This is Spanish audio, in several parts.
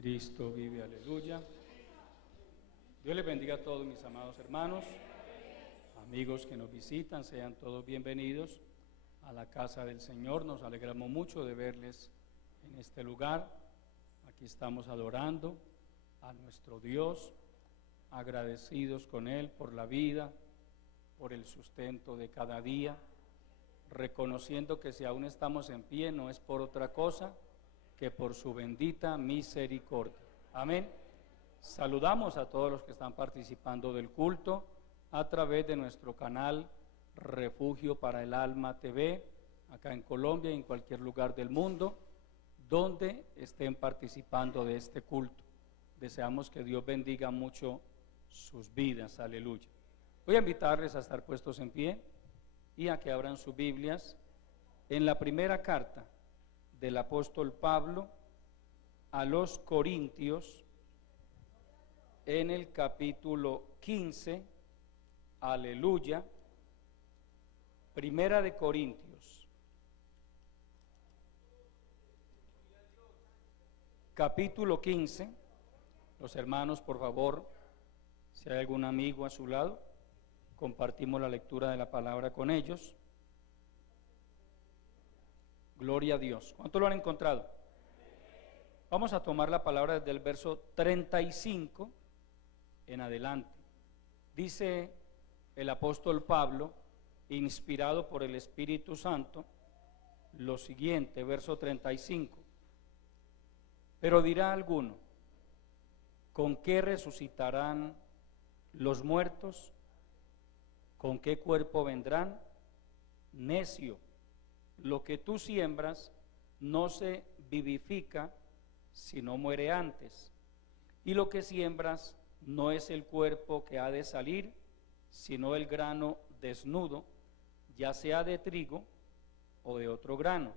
Cristo vive, aleluya. Dios les bendiga a todos mis amados hermanos, amigos que nos visitan, sean todos bienvenidos a la casa del Señor. Nos alegramos mucho de verles en este lugar. Aquí estamos adorando a nuestro Dios, agradecidos con Él por la vida, por el sustento de cada día, reconociendo que si aún estamos en pie no es por otra cosa que por su bendita misericordia. Amén. Saludamos a todos los que están participando del culto a través de nuestro canal Refugio para el Alma TV, acá en Colombia y en cualquier lugar del mundo donde estén participando de este culto. Deseamos que Dios bendiga mucho sus vidas, aleluya. Voy a invitarles a estar puestos en pie y a que abran sus Biblias en la primera carta del apóstol Pablo a los Corintios, en el capítulo 15, aleluya. Primera de Corintios, capítulo 15. Los hermanos, por favor, si hay algún amigo a su lado, compartimos la lectura de la palabra con ellos. Gloria a Dios. ¿Cuánto lo han encontrado? Vamos a tomar la palabra desde el verso 35 en adelante. Dice el apóstol Pablo, inspirado por el Espíritu Santo, lo siguiente, verso 35. Pero dirá alguno, ¿con qué resucitarán los muertos? ¿Con qué cuerpo vendrán? Necio, lo que tú siembras no se vivifica, sino muere antes. Y lo que siembras no es el cuerpo que ha de salir, sino el grano desnudo, ya sea de trigo o de otro grano.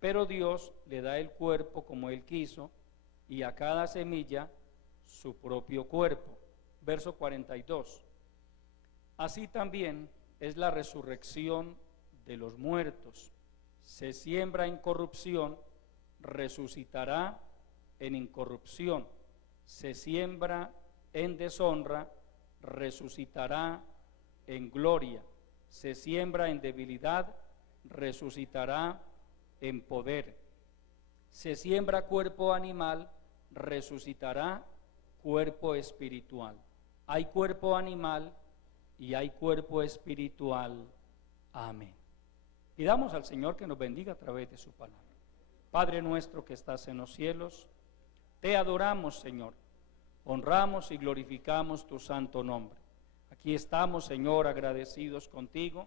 Pero Dios le da el cuerpo como Él quiso, y a cada semilla su propio cuerpo. Verso 42. Así también es la resurrección de los muertos. Se siembra en corrupción, resucitará en incorrupción. Se siembra en deshonra, resucitará en gloria. Se siembra en debilidad, resucitará en poder. Se siembra cuerpo animal, resucitará cuerpo espiritual. Hay cuerpo animal y hay cuerpo espiritual. Amén. Pidamos al Señor que nos bendiga a través de su palabra. Padre nuestro que estás en los cielos, te adoramos, Señor. Honramos y glorificamos tu santo nombre. Aquí estamos, Señor, agradecidos contigo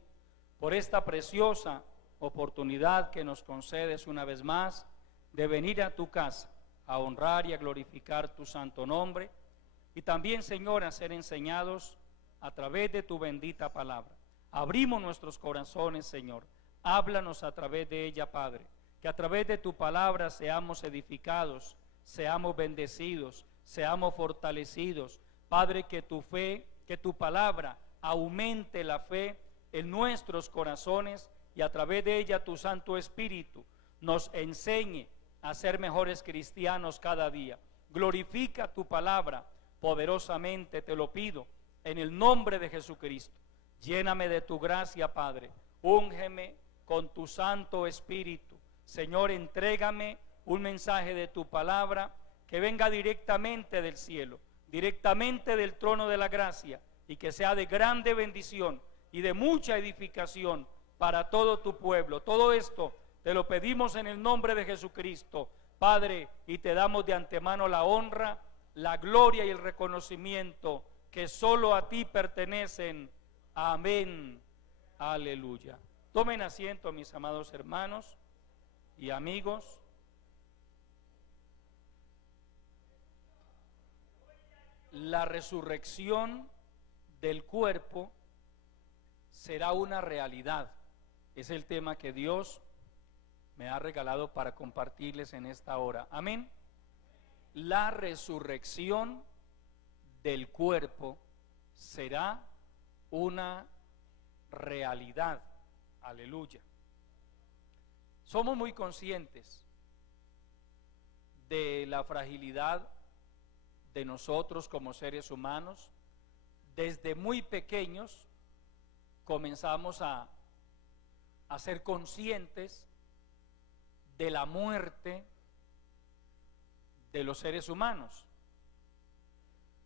por esta preciosa oportunidad que nos concedes una vez más de venir a tu casa a honrar y a glorificar tu santo nombre y también, Señor, a ser enseñados a través de tu bendita palabra. Abrimos nuestros corazones, Señor. Háblanos a través de ella, Padre, que a través de tu palabra seamos edificados, seamos bendecidos, seamos fortalecidos. Padre, que tu fe, que tu palabra aumente la fe en nuestros corazones y a través de ella tu Santo Espíritu nos enseñe a ser mejores cristianos cada día. Glorifica tu palabra poderosamente, te lo pido, en el nombre de Jesucristo. Lléname de tu gracia, Padre. Úngeme con tu Santo Espíritu. Señor, entrégame un mensaje de tu palabra que venga directamente del cielo, directamente del trono de la gracia, y que sea de grande bendición y de mucha edificación para todo tu pueblo. Todo esto te lo pedimos en el nombre de Jesucristo, Padre, y te damos de antemano la honra, la gloria y el reconocimiento que solo a ti pertenecen. Amén. Aleluya. Tomen asiento, mis amados hermanos y amigos. La resurrección del cuerpo será una realidad. Es el tema que Dios me ha regalado para compartirles en esta hora. Amén. La resurrección del cuerpo será una realidad. Aleluya. Somos muy conscientes de la fragilidad de nosotros como seres humanos. Desde muy pequeños comenzamos a ser conscientes de la muerte de los seres humanos.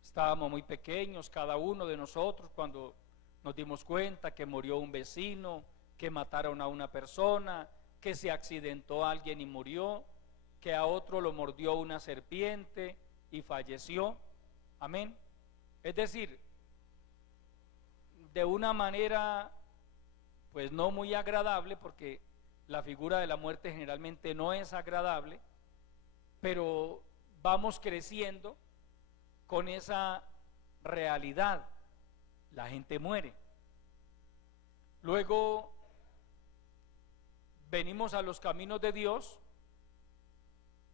Estábamos muy pequeños, cada uno de nosotros, cuando nos dimos cuenta que murió un vecino, que mataron a una persona, que se accidentó alguien y murió, que a otro lo mordió una serpiente y falleció. Amén. Es decir, de una manera pues no muy agradable, porque la figura de la muerte generalmente no es agradable, pero vamos creciendo con esa realidad. La gente muere. Luego venimos a los caminos de Dios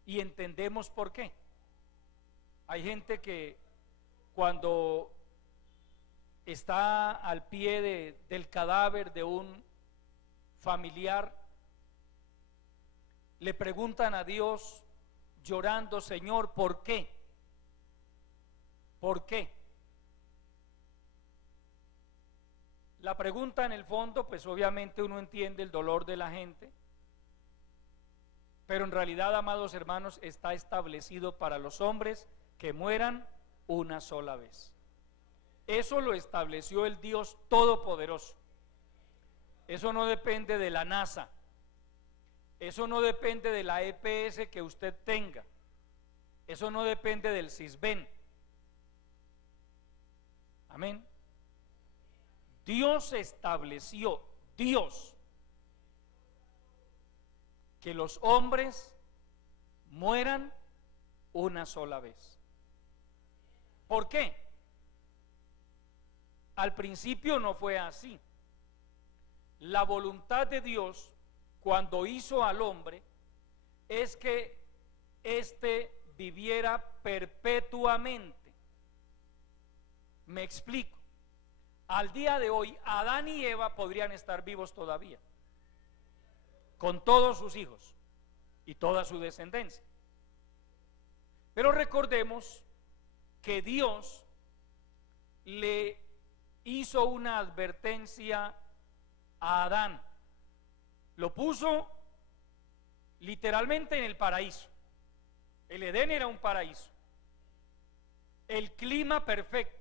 y entendemos por qué. Hay gente que cuando está al pie del cadáver de un familiar, le preguntan a Dios llorando: Señor, ¿por qué? ¿Por qué? La pregunta, en el fondo, pues obviamente uno entiende el dolor de la gente, pero en realidad, amados hermanos, está establecido para los hombres que mueran una sola vez. Eso lo estableció el Dios Todopoderoso. Eso no depende de la NASA, eso no depende de la EPS que usted tenga, eso no depende del CISBEN. Amén. Dios estableció, Dios, que los hombres mueran una sola vez. ¿Por qué? Al principio no fue así. La voluntad de Dios, cuando hizo al hombre, es que éste viviera perpetuamente. Me explico. Al día de hoy, Adán y Eva podrían estar vivos todavía, con todos sus hijos y toda su descendencia. Pero recordemos que Dios le hizo una advertencia a Adán. Lo puso literalmente en el paraíso. El Edén era un paraíso. El clima perfecto,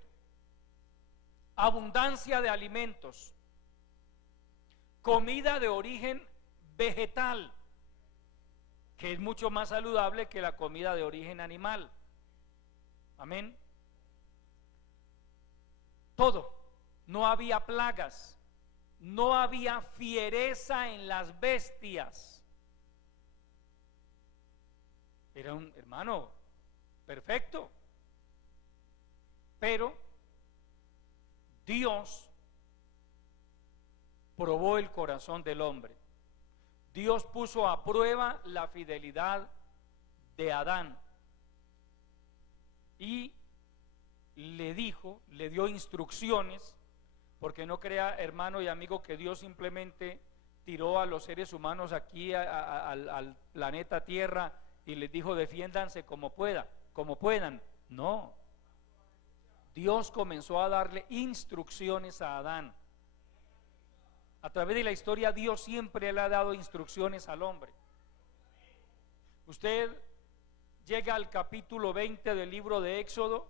abundancia de alimentos, comida de origen vegetal, que es mucho más saludable que la comida de origen animal. Amén. Todo. No había plagas, no había fiereza en las bestias. Era un hermano perfecto. Pero Dios probó el corazón del hombre. Dios puso a prueba la fidelidad de Adán y le dio instrucciones, porque no crea, hermano y amigo, que Dios simplemente tiró a los seres humanos aquí al planeta Tierra y les dijo: defiéndanse como puedan. No. Dios comenzó a darle instrucciones a Adán. A través de la historia, Dios siempre le ha dado instrucciones al hombre. Usted llega al capítulo 20 del libro de Éxodo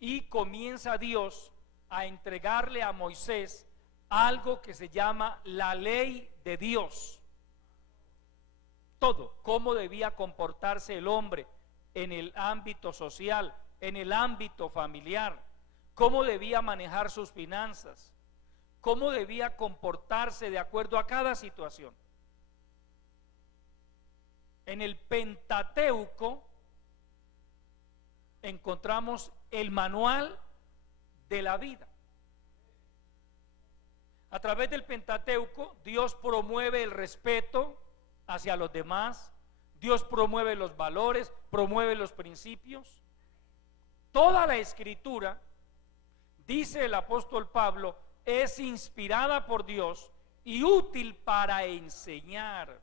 y comienza Dios a entregarle a Moisés algo que se llama la ley de Dios. Todo, cómo debía comportarse el hombre en el ámbito social, en el ámbito familiar, cómo debía manejar sus finanzas, cómo debía comportarse de acuerdo a cada situación. En el Pentateuco encontramos el manual de la vida. A través del Pentateuco, Dios promueve el respeto hacia los demás, Dios promueve los valores, promueve los principios. Toda la escritura, dice el apóstol Pablo, es inspirada por Dios y útil para enseñar,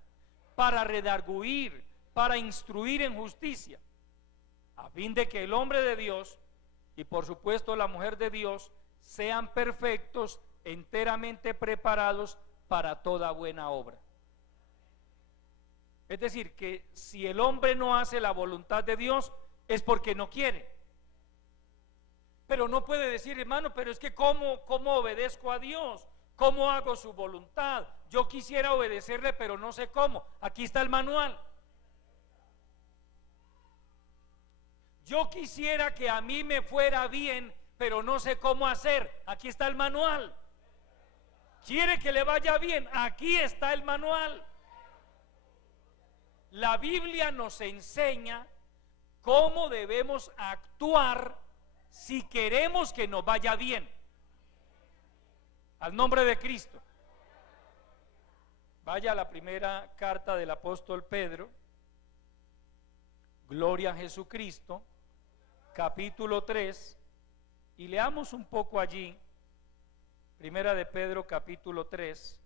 para redarguir, para instruir en justicia, a fin de que el hombre de Dios y por supuesto la mujer de Dios sean perfectos, enteramente preparados para toda buena obra. Es decir, que si el hombre no hace la voluntad de Dios es porque no quiere. Pero no puede decir, hermano, pero es que ¿cómo obedezco a Dios? ¿Cómo hago su voluntad? Yo quisiera obedecerle, pero no sé cómo. Aquí está el manual. Yo quisiera que a mí me fuera bien, pero no sé cómo hacer. Aquí está el manual. ¿Quiere que le vaya bien? Aquí está el manual. La Biblia nos enseña cómo debemos actuar si queremos que nos vaya bien. Al nombre de Cristo. Vaya a la primera carta del apóstol Pedro. Gloria a Jesucristo. Capítulo 3. Y leamos un poco allí. Primera de Pedro, capítulo 3.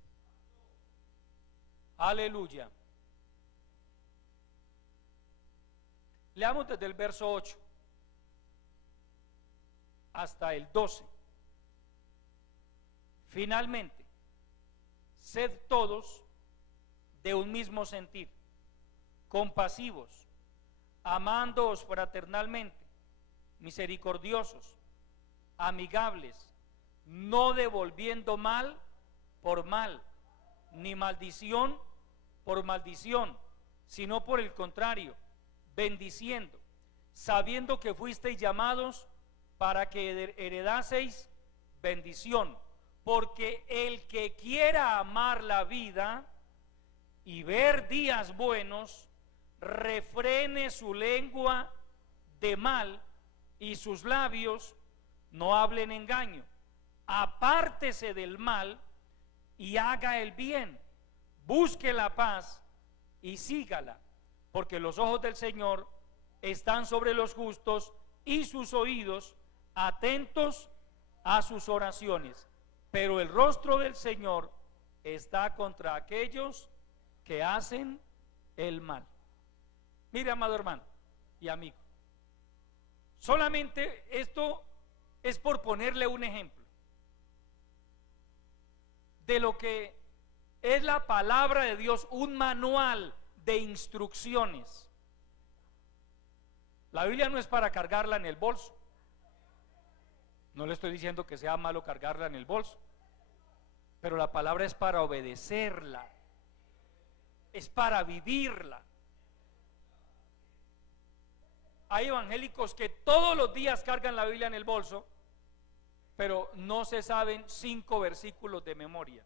Aleluya. Leamos desde el verso 8 hasta el 12. Finalmente, sed todos de un mismo sentir, compasivos, amándoos fraternalmente, misericordiosos, amigables, no devolviendo mal por mal, ni maldición por maldición, sino por el contrario, bendiciendo, sabiendo que fuisteis llamados para que heredaseis bendición, porque el que quiera amar la vida y ver días buenos, refrene su lengua de mal y sus labios no hablen engaño. Apártese del mal y haga el bien, busque la paz y sígala, porque los ojos del Señor están sobre los justos y sus oídos atentos a sus oraciones, pero el rostro del Señor está contra aquellos que hacen el mal. Mire, amado hermano y amigo, solamente esto es por ponerle un ejemplo de lo que es la palabra de Dios, un manual de instrucciones. La Biblia no es para cargarla en el bolso. No le estoy diciendo que sea malo cargarla en el bolso, pero la palabra es para obedecerla, es para vivirla. Hay evangélicos que todos los días cargan la Biblia en el bolso, pero no se saben 5 versículos de memoria,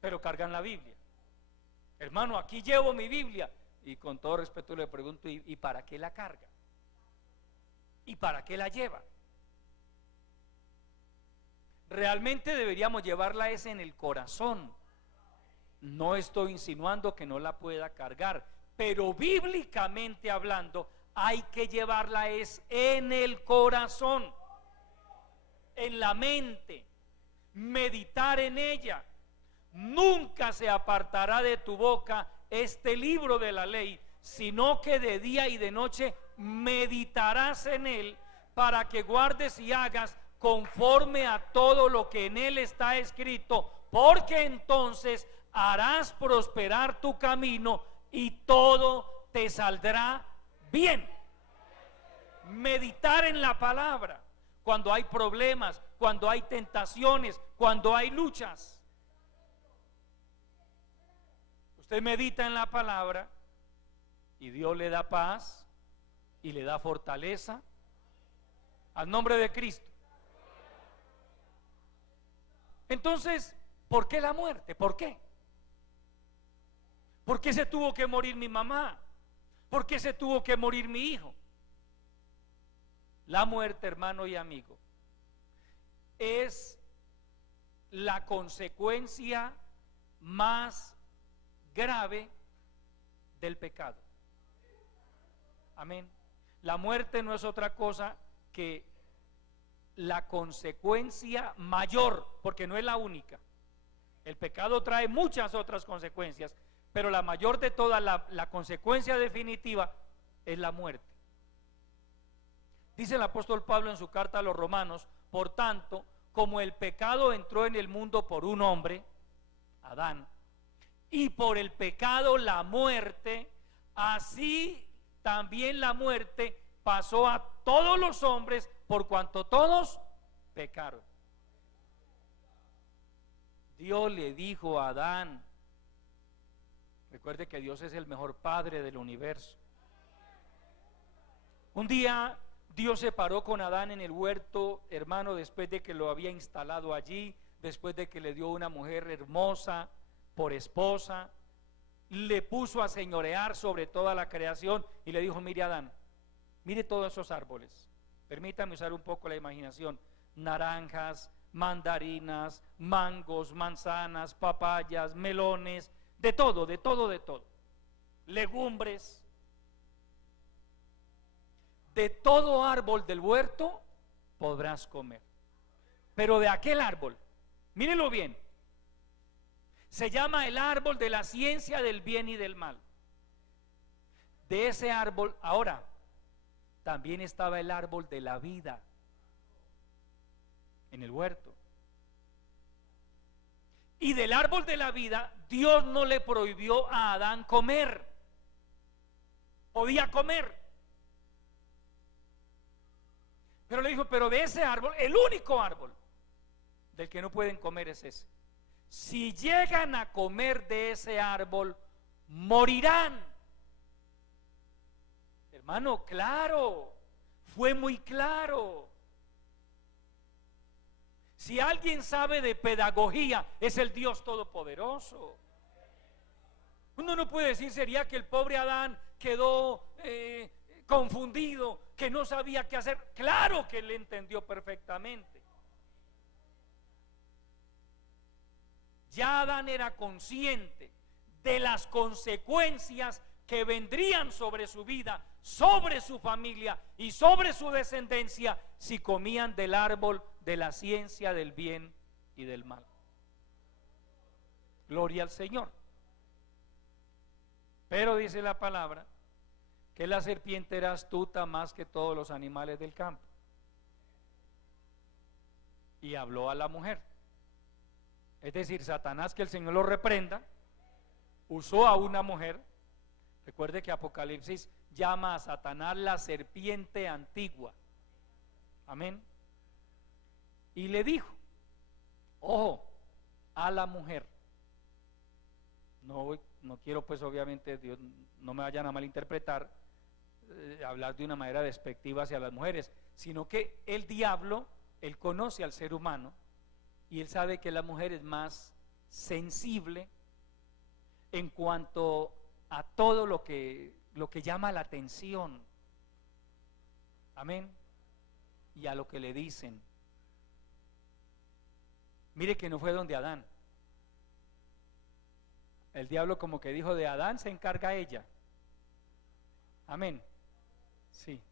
pero cargan la Biblia. Hermano, aquí llevo mi Biblia, y con todo respeto le pregunto, ¿y para qué la carga? ¿Y para qué la lleva? Realmente deberíamos llevarla es en el corazón. No estoy insinuando que no la pueda cargar, pero bíblicamente hablando hay que llevarla es en el corazón, en la mente, meditar en ella. Nunca se apartará de tu boca este libro de la ley, sino que de día y de noche meditarás en él, para que guardes y hagas conforme a todo lo que en él está escrito, porque entonces harás prosperar tu camino y todo te saldrá bien. Meditar en la palabra cuando hay problemas, cuando hay tentaciones, cuando hay luchas. Usted medita en la palabra y Dios le da paz y le da fortaleza al nombre de Cristo. Entonces, ¿por qué la muerte? ¿Por qué? ¿Por qué se tuvo que morir mi mamá? ¿Por qué se tuvo que morir mi hijo? La muerte, hermano y amigo, es la consecuencia más grave del pecado. Amén. La muerte no es otra cosa que la consecuencia mayor, porque no es la única. El pecado trae muchas otras consecuencias, pero la mayor de todas, la consecuencia definitiva es la muerte. Dice el apóstol Pablo en su carta a los Romanos: por tanto, como el pecado entró en el mundo por un hombre, Adán, y por el pecado la muerte, así también la muerte pasó a todos los hombres por cuanto todos pecaron. Dios le dijo a Adán, recuerde que Dios es el mejor padre del universo. Un día Dios se paró con Adán en el huerto, hermano, después de que lo había instalado allí, después de que le dio una mujer hermosa por esposa, le puso a señorear sobre toda la creación y le dijo: mire Adán, mire todos esos árboles, permítame usar un poco la imaginación, naranjas, mandarinas, mangos, manzanas, papayas, melones, de todo, de todo, de todo, legumbres. De todo árbol del huerto podrás comer, pero de aquel árbol, mírelo bien, se llama el árbol de la ciencia del bien y del mal. De ese árbol, ahora, también estaba el árbol de la vida en el huerto. Y del árbol de la vida, Dios no le prohibió a Adán comer, podía comer. Pero le dijo: pero de ese árbol, el único árbol del que no pueden comer es ese. Si llegan a comer de ese árbol, morirán. Hermano, claro, fue muy claro. Si alguien sabe de pedagogía, es el Dios Todopoderoso. Uno no puede decir: sería que el pobre Adán quedó confundido, que no sabía qué hacer. Claro que él entendió perfectamente. Ya Adán era consciente de las consecuencias que vendrían sobre su vida, sobre su familia y sobre su descendencia si comían del árbol de la ciencia del bien y del mal. Gloria al Señor. Pero dice la palabra que la serpiente era astuta más que todos los animales del campo, y habló a la mujer. Es decir, Satanás, que el Señor lo reprenda, usó a una mujer. Recuerde que Apocalipsis llama a Satanás la serpiente antigua. Amén. Y le dijo, ojo, a la mujer. No quiero, pues obviamente, Dios, no me vayan a malinterpretar, hablar de una manera despectiva hacia las mujeres, sino que el diablo, él conoce al ser humano y él sabe que la mujer es más sensible en cuanto a todo lo que llama la atención. Amén. Y a lo que le dicen. Mire que no fue donde Adán. El diablo como que dijo: de Adán se encarga ella. Amén. Sí.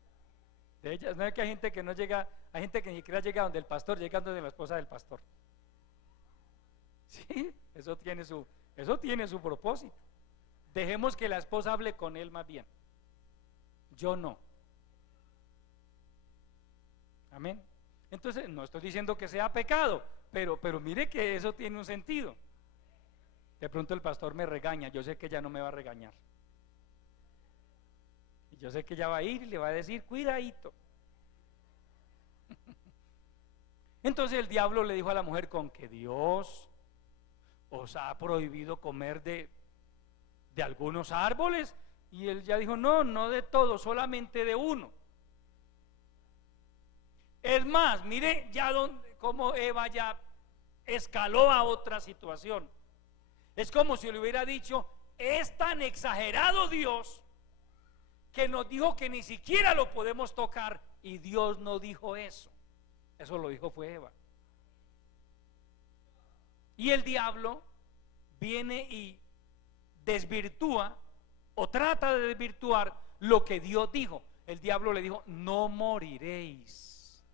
De ella, no es que hay gente que no llega, hay gente que ni siquiera llega donde el pastor, llega donde la esposa del pastor. Sí, eso tiene su propósito. Dejemos que la esposa hable con él más bien. Yo no. Amén. Entonces, no estoy diciendo que sea pecado, pero mire que eso tiene un sentido. De pronto el pastor me regaña, yo sé que ella no me va a regañar. Y yo sé que ella va a ir y le va a decir: cuidadito. Entonces el diablo le dijo a la mujer: con que Dios os ha prohibido comer de algunos árboles. Y él ya dijo: no de todo, solamente de uno. Es más, mire ya cómo Eva ya escaló a otra situación. Es como si le hubiera dicho: es tan exagerado Dios que nos dijo que ni siquiera lo podemos tocar, y Dios no dijo eso. Eso lo dijo fue Eva. Y el diablo viene y desvirtúa o trata de desvirtuar lo que Dios dijo. El diablo le dijo: no moriréis.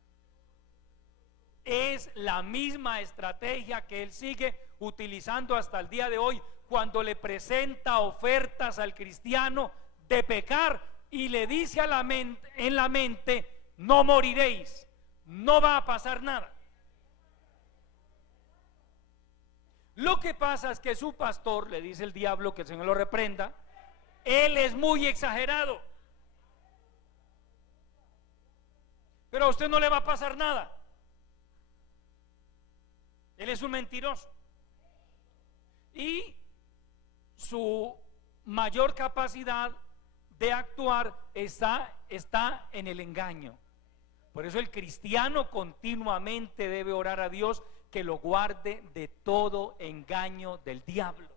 Es la misma estrategia que él sigue utilizando hasta el día de hoy cuando le presenta ofertas al cristiano de pecar y le dice en la mente, no moriréis, no va a pasar nada. Lo que pasa es que su pastor, le dice el diablo, que el Señor lo reprenda, él es muy exagerado. Pero a usted no le va a pasar nada. Él es un mentiroso. Y su mayor capacidad de actuar está en el engaño. Por eso el cristiano continuamente debe orar a Dios que lo guarde de todo engaño del diablo.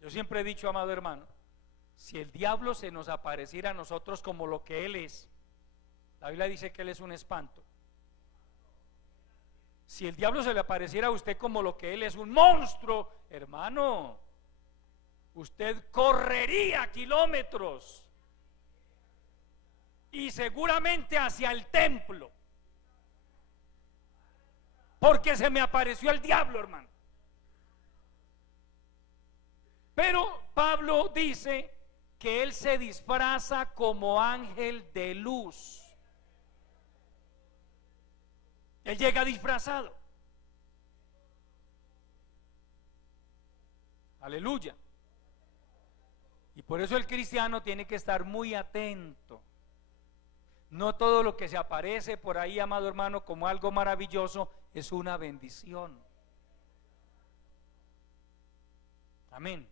Yo siempre he dicho, amado hermano, si el diablo se nos apareciera a nosotros como lo que él es, la Biblia dice que él es un espanto. Si el diablo se le apareciera a usted como lo que él es, un monstruo, hermano, usted correría kilómetros y seguramente hacia el templo, porque se me apareció el diablo, hermano. Pero Pablo dice que él se disfraza como ángel de luz. Él llega disfrazado. Aleluya. Y por eso el cristiano tiene que estar muy atento. No todo lo que se aparece por ahí, amado hermano, como algo maravilloso, es una bendición. Amén.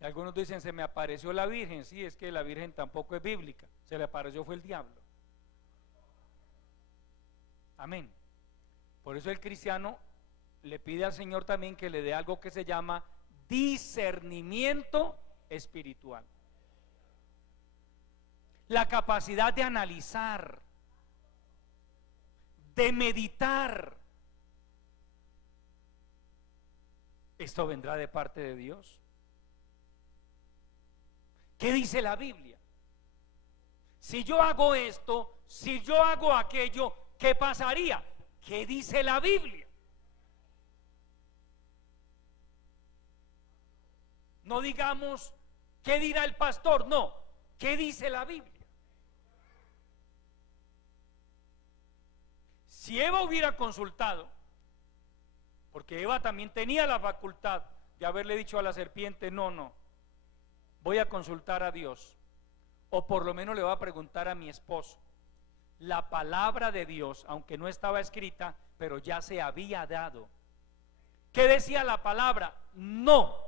Y algunos dicen, se me apareció la Virgen. Sí, es que la Virgen tampoco es bíblica. Se le apareció fue el diablo. Amén. Por eso el cristiano le pide al Señor también que le dé algo que se llama discernimiento espiritual. La capacidad de analizar, de meditar. Esto vendrá de parte de Dios. ¿Qué dice la Biblia? Si yo hago esto, si yo hago aquello, ¿qué pasaría? ¿Qué dice la Biblia? No digamos, ¿qué dirá el pastor? No, ¿qué dice la Biblia? Si Eva hubiera consultado, porque Eva también tenía la facultad de haberle dicho a la serpiente, no, voy a consultar a Dios, o por lo menos le voy a preguntar a mi esposo. La palabra de Dios, aunque no estaba escrita, pero ya se había dado. ¿Qué decía la palabra? No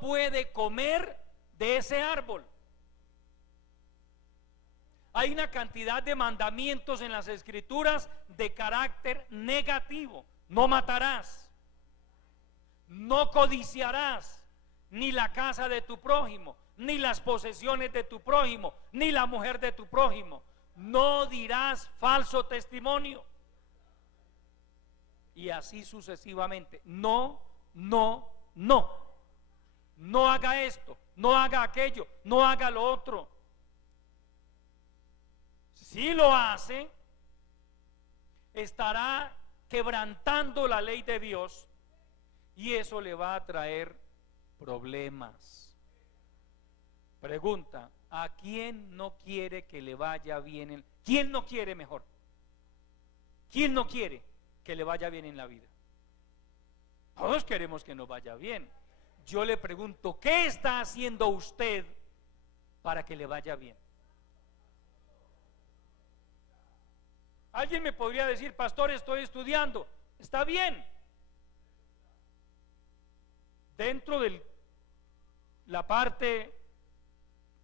puede comer de ese árbol. Hay una cantidad de mandamientos en las escrituras de carácter negativo. No matarás, no codiciarás, ni la casa de tu prójimo, ni las posesiones de tu prójimo, ni la mujer de tu prójimo. No dirás falso testimonio. Y así sucesivamente. No haga esto, no haga aquello, no haga lo otro. Si lo hace, estará quebrantando la ley de Dios y eso le va a traer problemas. Pregunta, ¿a quién no quiere que le vaya bien? ¿Quién no quiere mejor? ¿Quién no quiere que le vaya bien en la vida? Todos queremos que nos vaya bien. Yo le pregunto, ¿qué está haciendo usted para que le vaya bien? Alguien me podría decir, pastor, estoy estudiando. Está bien. Dentro de la parte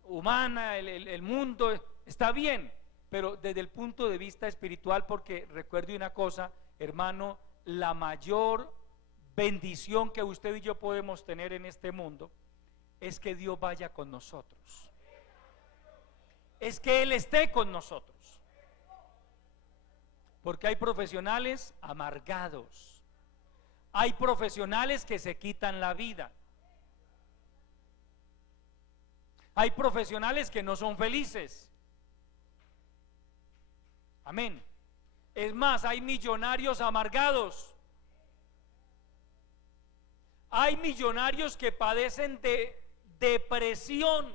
humana, el mundo, está bien. Pero desde el punto de vista espiritual, porque recuerde una cosa, hermano, la mayor bendición que usted y yo podemos tener en este mundo es que Dios vaya con nosotros. Es que Él esté con nosotros. Porque hay profesionales amargados, hay profesionales que se quitan la vida, hay profesionales que no son felices. Amén. Es más, hay millonarios amargados. Hay millonarios que padecen de depresión,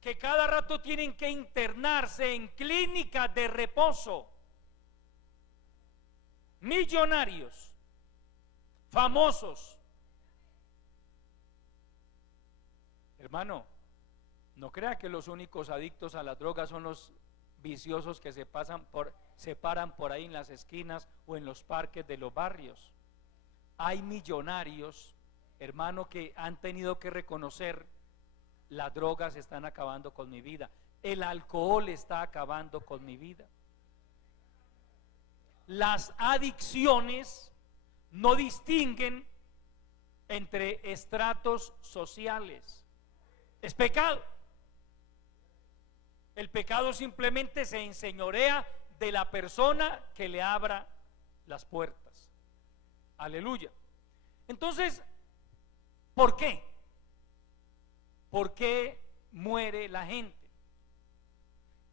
que cada rato tienen que internarse en clínicas de reposo. Millonarios, famosos. Hermano, no crea que los únicos adictos a las drogas son los viciosos que se paran por ahí en las esquinas o en los parques de los barrios. Hay millonarios, hermano, que han tenido que reconocer: las drogas están acabando con mi vida, el alcohol está acabando con mi vida. Las adicciones no distinguen entre estratos sociales. Es pecado. El pecado simplemente se enseñorea de la persona que le abra las puertas. Aleluya. Entonces, ¿por qué? ¿Por qué muere la gente?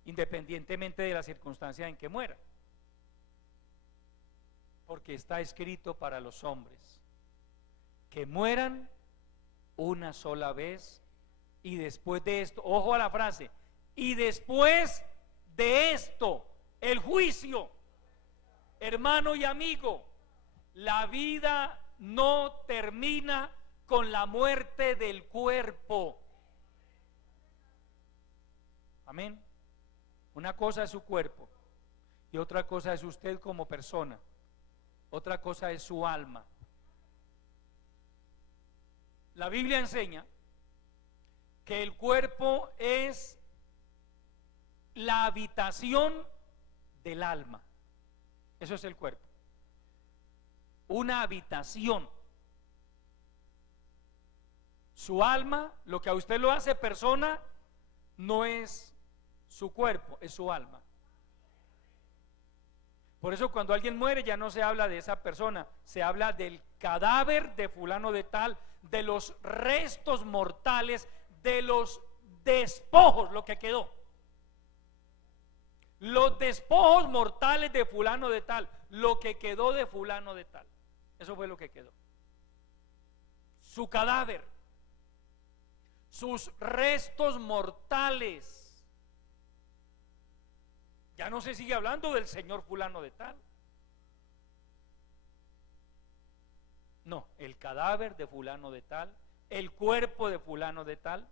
Independientemente de la circunstancia en que muera. Porque está escrito para los hombres que mueran una sola vez, y después de esto, ojo a la frase, y después de esto, el juicio. Hermano y amigo, la vida no termina con la muerte del cuerpo. Amén. Una cosa es su cuerpo y otra cosa es usted como persona. Otra cosa es su alma. La Biblia enseña que el cuerpo es la habitación del alma. Eso es el cuerpo. Una habitación. Su alma, lo que a usted lo hace persona, no es su cuerpo, es su alma. Por eso cuando alguien muere ya no se habla de esa persona, se habla del cadáver de fulano de tal, de los restos mortales, de los despojos, lo que quedó. Los despojos mortales de fulano de tal, lo que quedó de fulano de tal. Eso fue lo que quedó. Su cadáver, sus restos mortales. Ya no se sigue hablando del señor fulano de tal. No, el cadáver de fulano de tal, el cuerpo de fulano de tal.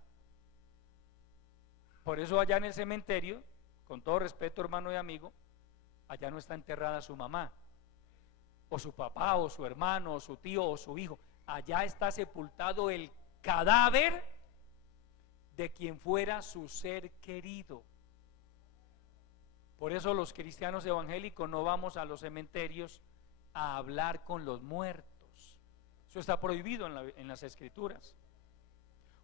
Por eso allá en el cementerio, con todo respeto, hermano y amigo, allá no está enterrada su mamá, o su papá, o su hermano, o su tío, o su hijo. Allá está sepultado el cadáver de quien fuera su ser querido. Por eso los cristianos evangélicos no vamos a los cementerios a hablar con los muertos. Eso está prohibido en las escrituras.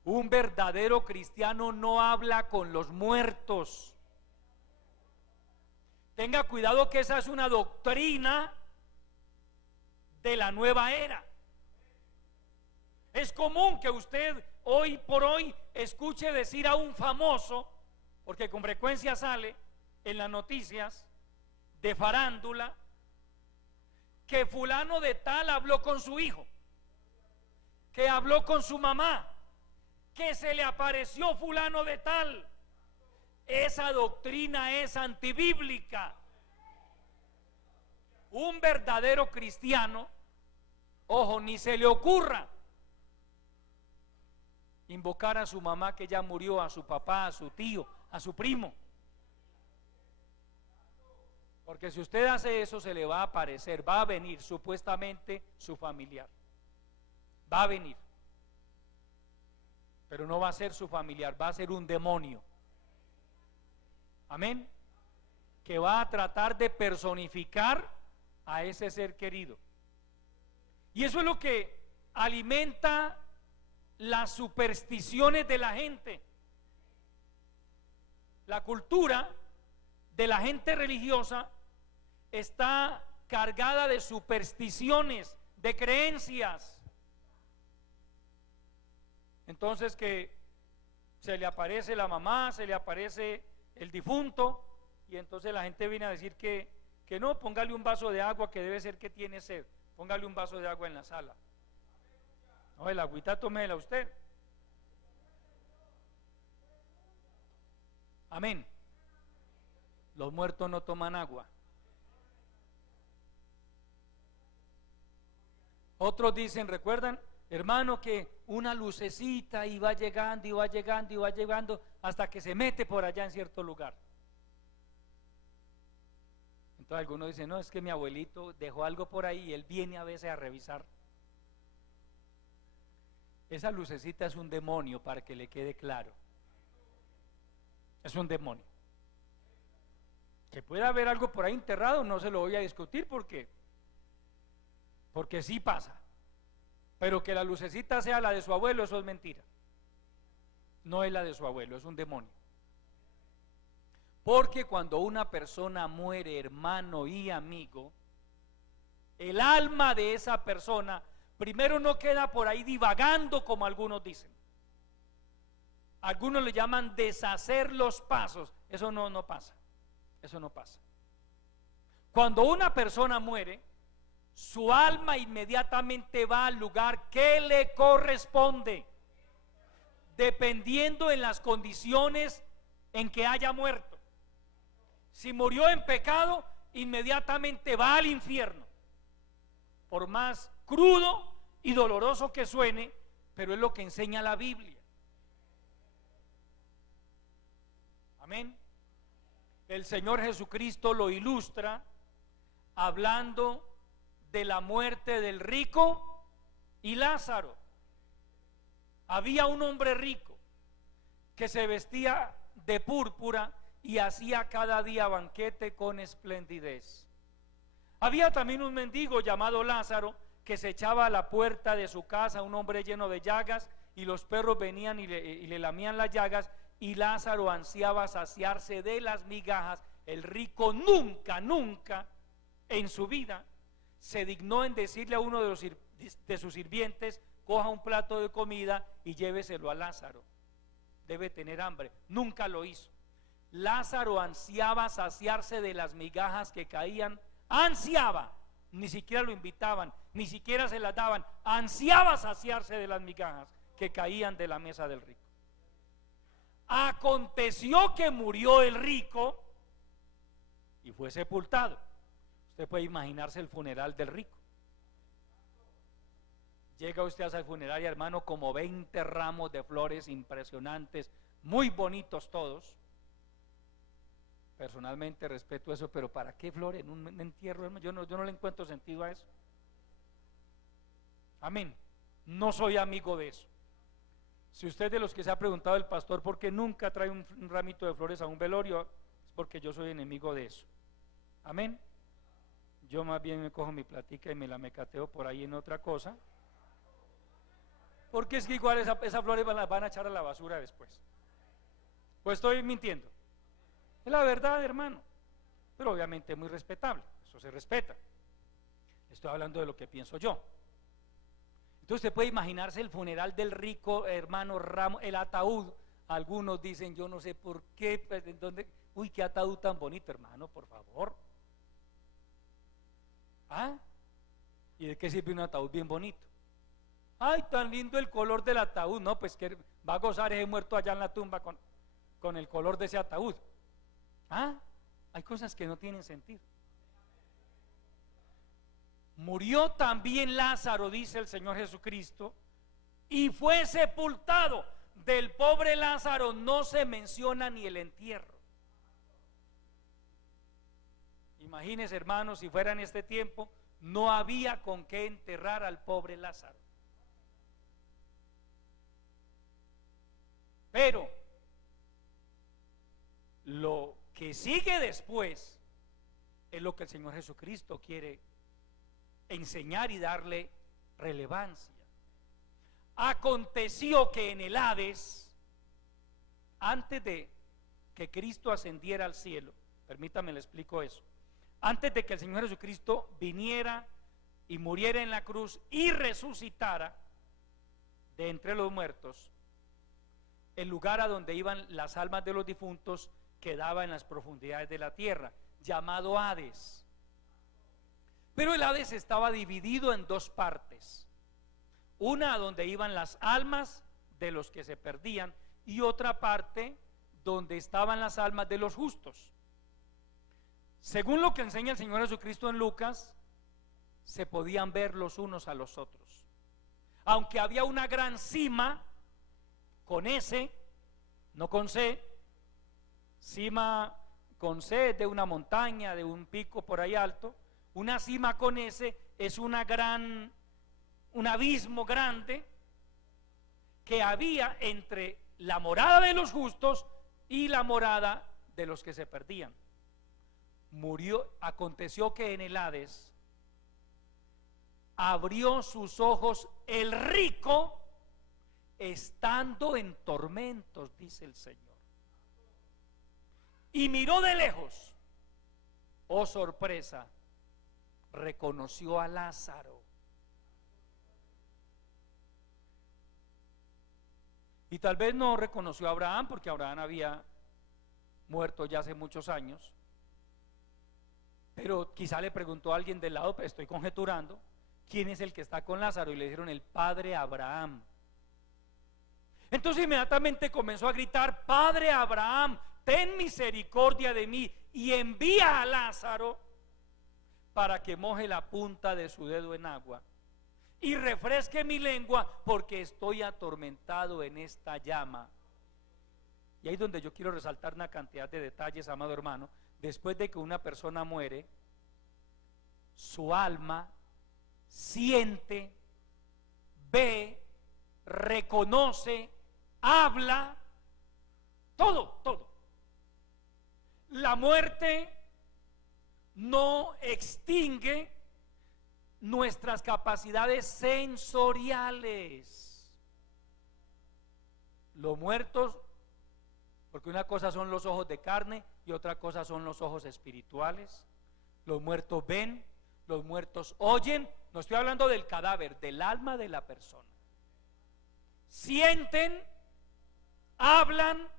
Un verdadero cristiano no habla con los muertos. Tenga cuidado que esa es una doctrina de la nueva era. Es común que usted hoy por hoy escuche decir a un famoso, porque con frecuencia sale en las noticias de farándula, que fulano de tal habló con su hijo, que habló con su mamá, que se le apareció fulano de tal. Esa doctrina es antibíblica. Un verdadero cristiano, ojo, ni se le ocurra invocar a su mamá que ya murió, a su papá, a su tío, a su primo. Porque si usted hace eso, se le va a aparecer, va a venir supuestamente su familiar. Va a venir. Pero no va a ser su familiar, va a ser un demonio. Amén. Que va a tratar de personificar a ese ser querido. Y eso es lo que alimenta las supersticiones de la gente. La cultura de la gente religiosa está cargada de supersticiones, de creencias. Entonces que se le aparece la mamá, se le aparece el difunto, y entonces la gente viene a decir que no, póngale un vaso de agua, que debe ser que tiene sed, póngale un vaso de agua en la sala. No, el agüita tómela usted. Amén. Los muertos no toman agua. Otros dicen, ¿recuerdan, hermano, que una lucecita y va llegando y va llegando y va llegando hasta que se mete por allá en cierto lugar? Entonces algunos dicen, no, es que mi abuelito dejó algo por ahí y él viene a veces a revisar. Esa lucecita es un demonio, para que le quede claro. Es un demonio. Que pueda haber algo por ahí enterrado, no se lo voy a discutir porque sí pasa. Pero que la lucecita sea la de su abuelo, eso es mentira. No es la de su abuelo, es un demonio. Porque cuando una persona muere, hermano y amigo, el alma de esa persona primero no queda por ahí divagando, como algunos dicen. Algunos le llaman deshacer los pasos. Eso no pasa. Eso no pasa. Cuando una persona muere, su alma inmediatamente va al lugar que le corresponde, dependiendo en las condiciones en que haya muerto. Si murió en pecado, inmediatamente va al infierno. Por más crudo y doloroso que suene, pero es lo que enseña la Biblia. Amén. El Señor Jesucristo lo ilustra hablando de la muerte del rico y Lázaro. Había un hombre rico que se vestía de púrpura y hacía cada día banquete con esplendidez. Había también un mendigo llamado Lázaro que se echaba a la puerta de su casa, un hombre lleno de llagas, y los perros venían y le lamían las llagas, y Lázaro ansiaba saciarse de las migajas. El rico nunca en su vida se dignó en decirle a uno de sus sirvientes, coja un plato de comida y lléveselo a Lázaro, debe tener hambre. Nunca lo hizo. Lázaro ansiaba saciarse de las migajas que caían, ansiaba, ni siquiera lo invitaban, ni siquiera se las daban, ansiaba saciarse de las migajas que caían de la mesa del rico. Aconteció que murió el rico y fue sepultado. Usted puede imaginarse el funeral del rico. Llega usted a esa funeraria, hermano, como 20 ramos de flores impresionantes, muy bonitos todos. Personalmente respeto eso, pero ¿para qué flores en un entierro, hermano? Yo no le encuentro sentido a eso. Amén. No soy amigo de eso. Si usted de los que se ha preguntado el pastor por qué nunca trae un ramito de flores a un velorio, es porque yo soy enemigo de eso. Amén. Yo más bien me cojo mi platica y me la mecateo por ahí en otra cosa, porque es que igual esas flores las van a echar a la basura después. Pues estoy mintiendo. Es la verdad, hermano, pero obviamente muy respetable, eso se respeta. Estoy hablando de lo que pienso yo. Entonces usted puede imaginarse el funeral del rico, hermano Ramos, el ataúd. Algunos dicen, yo no sé por qué, ¿dónde? Uy, qué ataúd tan bonito, hermano, por favor. ¿Ah? ¿Y de qué sirve un ataúd bien bonito? Ay, tan lindo el color del ataúd. No, pues que va a gozar ese muerto allá en la tumba con el color de ese ataúd. ¿Ah? Hay cosas que no tienen sentido. Murió también Lázaro, dice el Señor Jesucristo, y fue sepultado. Del pobre Lázaro no se menciona ni el entierro. Imagínense, hermanos, si fuera en este tiempo, no había con qué enterrar al pobre Lázaro. Pero lo que sigue después es lo que el Señor Jesucristo quiere enseñar y darle relevancia. Aconteció que en el Hades, antes de que Cristo ascendiera al cielo, permítame le explico eso, antes de que el Señor Jesucristo viniera y muriera en la cruz y resucitara de entre los muertos, el lugar a donde iban las almas de los difuntos quedaba en las profundidades de la tierra, llamado Hades. Pero el Hades estaba dividido en dos partes, una donde iban las almas de los que se perdían y otra parte donde estaban las almas de los justos. Según lo que enseña el Señor Jesucristo en Lucas, se podían ver los unos a los otros, aunque había una gran cima con S, no con C. Cima con C de una montaña, de un pico por ahí alto. Una cima con S es un abismo grande que había entre la morada de los justos y la morada de los que se perdían. Aconteció que en el Hades abrió sus ojos el rico estando en tormentos, dice el Señor, y miró de lejos. Oh sorpresa, reconoció a Lázaro. Y tal vez no reconoció a Abraham, porque Abraham había muerto ya hace muchos años, pero quizá le preguntó a alguien del lado, pero estoy conjeturando, ¿quién es el que está con Lázaro? Y le dijeron: el padre Abraham. Entonces inmediatamente comenzó a gritar: Padre Abraham, ten misericordia de mí y envía a Lázaro para que moje la punta de su dedo en agua y refresque mi lengua, porque estoy atormentado en esta llama. Y ahí es donde yo quiero resaltar una cantidad de detalles, amado hermano. Después de que una persona muere, su alma siente, ve, reconoce, habla, todo. La muerte no extingue nuestras capacidades sensoriales. Los muertos, porque una cosa son los ojos de carne y otra cosa son los ojos espirituales. Los muertos ven, los muertos oyen. No estoy hablando del cadáver, del alma de la persona. Sienten, hablan,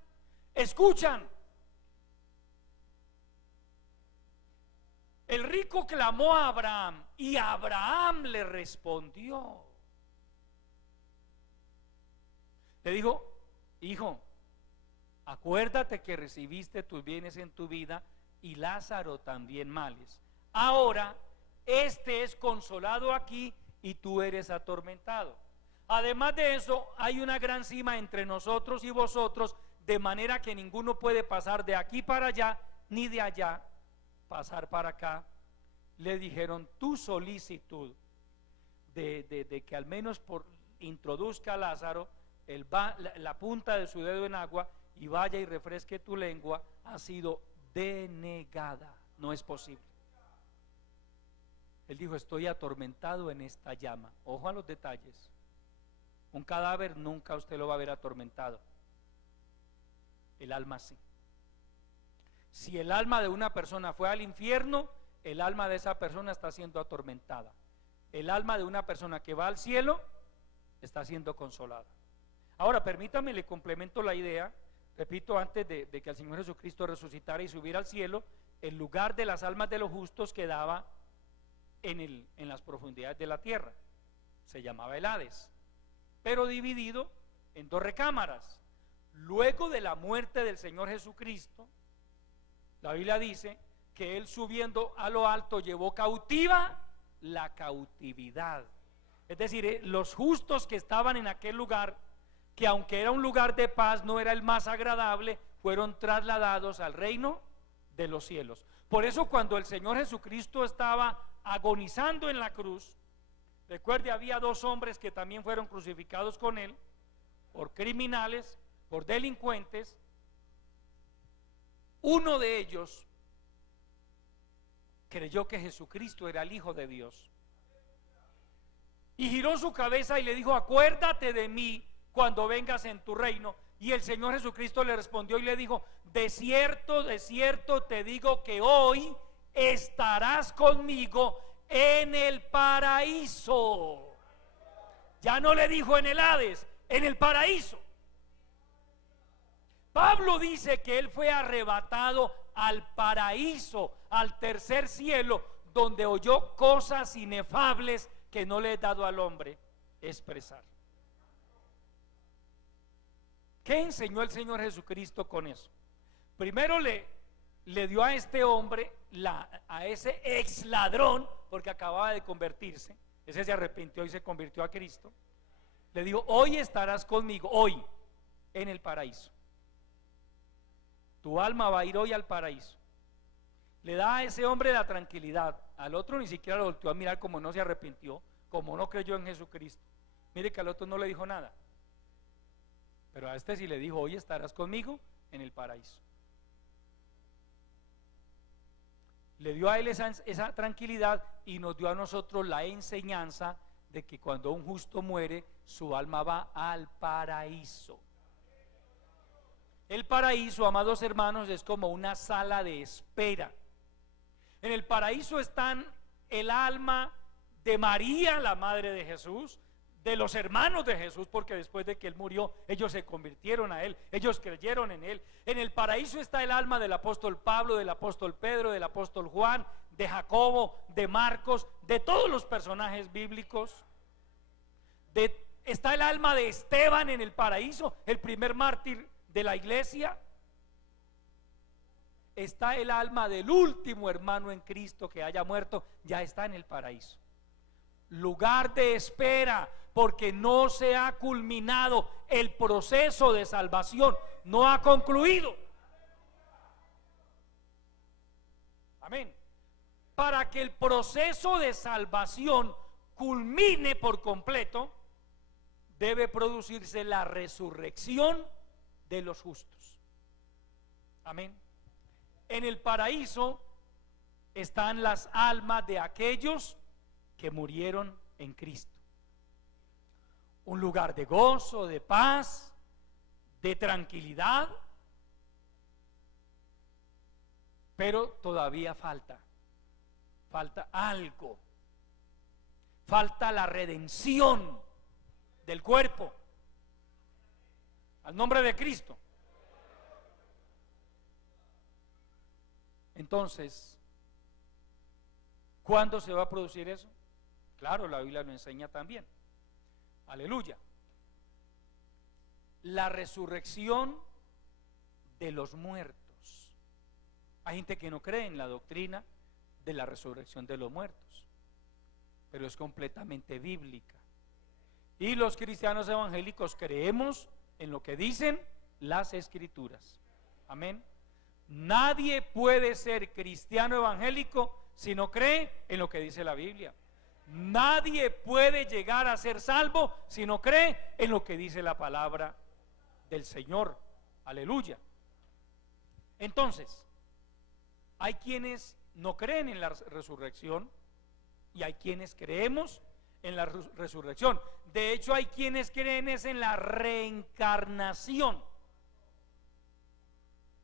escuchan. El rico clamó a Abraham y Abraham le respondió. Le dijo: hijo, acuérdate que recibiste tus bienes en tu vida y Lázaro también males. Ahora este es consolado aquí y tú eres atormentado. Además de eso, hay una gran cima entre nosotros y vosotros, de manera que ninguno puede pasar de aquí para allá, ni de allá pasar para acá. Le dijeron: tu solicitud de que al menos introduzca a Lázaro la punta de su dedo en agua y vaya y refresque tu lengua ha sido denegada. No es posible. Él dijo: estoy atormentado en esta llama. Ojo a los detalles. Un cadáver nunca usted lo va a ver atormentado. El alma sí. Si el alma de una persona fue al infierno, el alma de esa persona está siendo atormentada. El alma de una persona que va al cielo está siendo consolada. Ahora permítame, le complemento la idea. Repito, antes de que el Señor Jesucristo resucitara y subiera al cielo, el lugar de las almas de los justos quedaba en las profundidades de la tierra. Se llamaba el Hades, pero dividido en dos recámaras. Luego de la muerte del Señor Jesucristo, la Biblia dice que Él, subiendo a lo alto, llevó cautiva la cautividad. Es decir, los justos que estaban en aquel lugar, que aunque era un lugar de paz, no era el más agradable, fueron trasladados al reino de los cielos. Por eso, cuando el Señor Jesucristo estaba agonizando en la cruz, recuerde, había dos hombres que también fueron crucificados con Él, por criminales, por delincuentes. Uno de ellos creyó que Jesucristo era el Hijo de Dios y giró su cabeza y le dijo: acuérdate de mí cuando vengas en tu reino. Y el Señor Jesucristo le respondió y le dijo: de cierto te digo que hoy estarás conmigo en el paraíso. Ya no le dijo en el Hades, en el paraíso. Pablo dice que él fue arrebatado al paraíso, al tercer cielo, donde oyó cosas inefables que no le he dado al hombre expresar. ¿Qué enseñó el Señor Jesucristo con eso? Primero le dio a este hombre, a ese ex ladrón, porque acababa de convertirse, ese se arrepintió y se convirtió a Cristo, le dijo: hoy estarás conmigo, hoy, en el paraíso. Tu alma va a ir hoy al paraíso. Le da a ese hombre la tranquilidad. Al otro ni siquiera lo volteó a mirar, como no se arrepintió, como no creyó en Jesucristo. Mire que al otro no le dijo nada, pero a este sí le dijo: hoy estarás conmigo en el paraíso. Le dio a él esa tranquilidad, y nos dio a nosotros la enseñanza de que cuando un justo muere, su alma va al paraíso. El paraíso, amados hermanos, es como una sala de espera. En el paraíso están el alma de María, la madre de Jesús, de los hermanos de Jesús, porque después de que él murió, ellos se convirtieron a él, ellos creyeron en él. En el paraíso está el alma del apóstol Pablo, del apóstol Pedro, del apóstol Juan, de Jacobo, de Marcos, de todos los personajes bíblicos. Está el alma de Esteban en el paraíso, el primer mártir de la iglesia. Está el alma del último hermano en Cristo que haya muerto, ya está en el paraíso. Lugar de espera, porque no se ha culminado el proceso de salvación, no ha concluido. Amén. Para que el proceso de salvación culmine por completo, debe producirse la resurrección de los justos. Amén. En el paraíso están las almas de aquellos que murieron en Cristo. Un lugar de gozo, de paz, de tranquilidad. Pero todavía falta algo. Falta la redención del cuerpo. Al nombre de Cristo. Entonces, ¿cuándo se va a producir eso? Claro, la Biblia lo enseña también. Aleluya. La resurrección de los muertos. Hay gente que no cree en la doctrina de la resurrección de los muertos, pero es completamente bíblica. Y los cristianos evangélicos creemos en lo que dicen las Escrituras. Amén. Nadie puede ser cristiano evangélico si no cree en lo que dice la Biblia. Nadie puede llegar a ser salvo si no cree en lo que dice la palabra del Señor. Aleluya. Entonces, hay quienes no creen en la resurrección y hay quienes creemos en la resurrección. De hecho, hay quienes creen es en la reencarnación.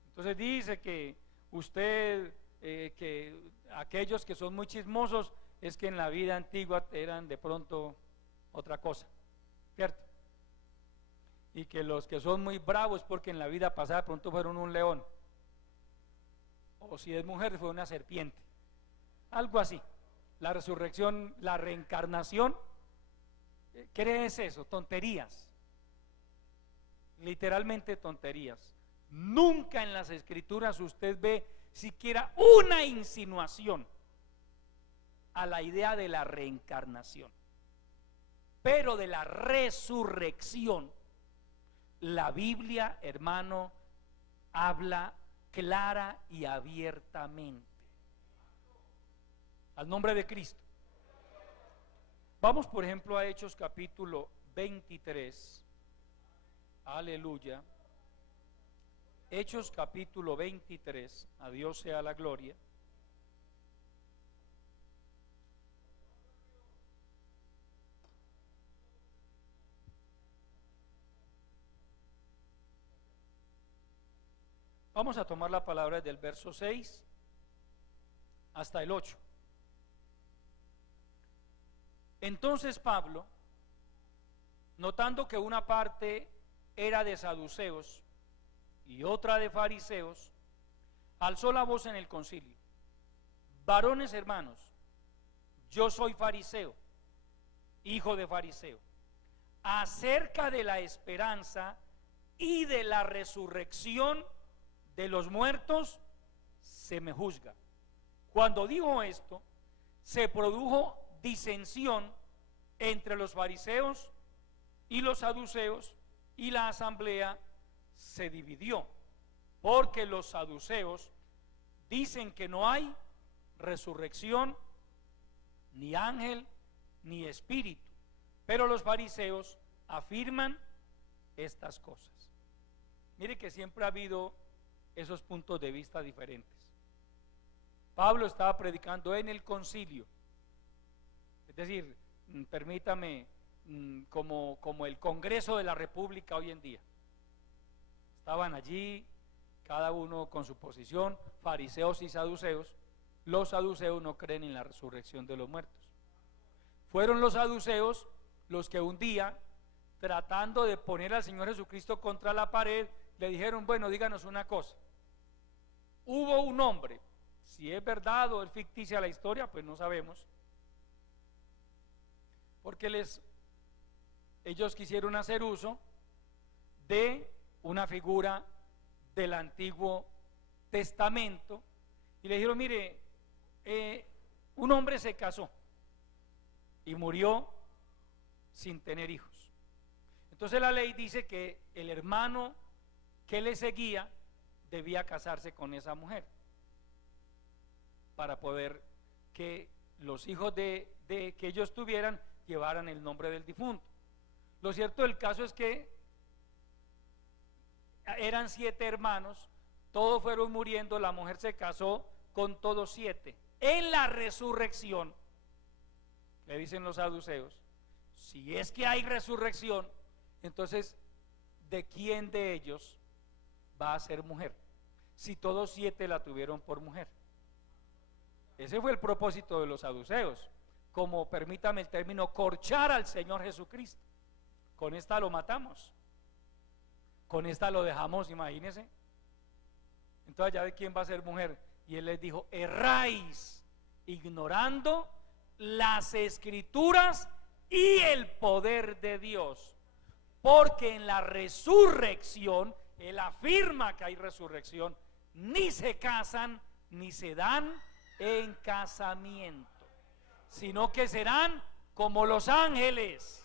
Entonces dice que usted, que aquellos que son muy chismosos, es que en la vida antigua eran de pronto otra cosa, ¿cierto? Y que los que son muy bravos porque en la vida pasada de pronto fueron un león, o si es mujer fue una serpiente, algo así. La resurrección, la reencarnación, ¿qué es eso? Tonterías, literalmente tonterías. Nunca en las Escrituras usted ve siquiera una insinuación a la idea de la reencarnación. Pero de la resurrección, la Biblia, hermano, habla clara y abiertamente. Al nombre de Cristo. Vamos, por ejemplo, a Hechos capítulo 23. Aleluya. Hechos capítulo 23, a Dios sea la gloria. Vamos a tomar la palabra del verso 6 hasta el 8. Entonces Pablo, notando que una parte era de saduceos, y otra de fariseos, alzó la voz en el concilio: varones hermanos, yo soy fariseo, hijo de fariseo. Acerca de la esperanza y de la resurrección de los muertos se me juzga. Cuando dijo esto, se produjo disensión entre los fariseos y los saduceos, y la asamblea se dividió, porque los saduceos dicen que no hay resurrección, ni ángel, ni espíritu, pero los fariseos afirman estas cosas. Mire que siempre ha habido esos puntos de vista diferentes. Pablo estaba predicando en el concilio, es decir, permítame, como el Congreso de la República hoy en día. Estaban allí, cada uno con su posición, fariseos y saduceos. Los saduceos no creen en la resurrección de los muertos. Fueron los saduceos los que un día, tratando de poner al Señor Jesucristo contra la pared, le dijeron: bueno, díganos una cosa. Hubo un hombre, si es verdad o es ficticia la historia, pues no sabemos, porque ellos quisieron hacer uso de una figura del Antiguo Testamento y le dijeron: mire, un hombre se casó y murió sin tener hijos. Entonces la ley dice que el hermano que le seguía debía casarse con esa mujer para poder que los hijos que ellos tuvieran llevaran el nombre del difunto. Lo cierto del caso es que eran 7 hermanos, todos fueron muriendo, la mujer se casó con todos 7. En la resurrección, le dicen los saduceos, si es que hay resurrección, entonces ¿de quién de ellos va a ser mujer? Si todos 7 la tuvieron por mujer. Ese fue el propósito de los saduceos, como, permítame el término, corchar al Señor Jesucristo. Con esta lo matamos, con esta lo dejamos, imagínense. Entonces, ¿ya de quién va a ser mujer? Y él les dijo: erráis, ignorando las escrituras y el poder de Dios, porque en la resurrección, él afirma que hay resurrección, ni se casan ni se dan en casamiento, sino que serán como los ángeles.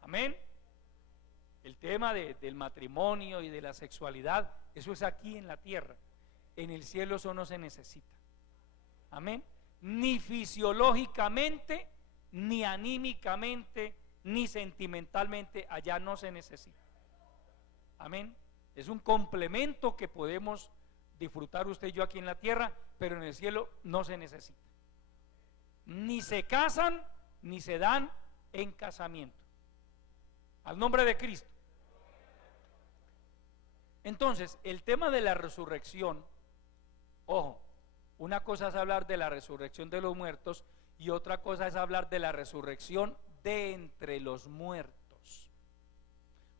Amén. El tema del matrimonio y de la sexualidad, eso es aquí en la tierra. En el cielo eso no se necesita. Amén. Ni fisiológicamente, ni anímicamente, ni sentimentalmente, allá no se necesita. Amén. Es un complemento que podemos disfrutar usted y yo aquí en la tierra, pero en el cielo no se necesita. Ni se casan ni se dan en casamiento. Al nombre de Cristo. Entonces, el tema de la resurrección, ojo, una cosa es hablar de la resurrección de los muertos y otra cosa es hablar de la resurrección de entre los muertos.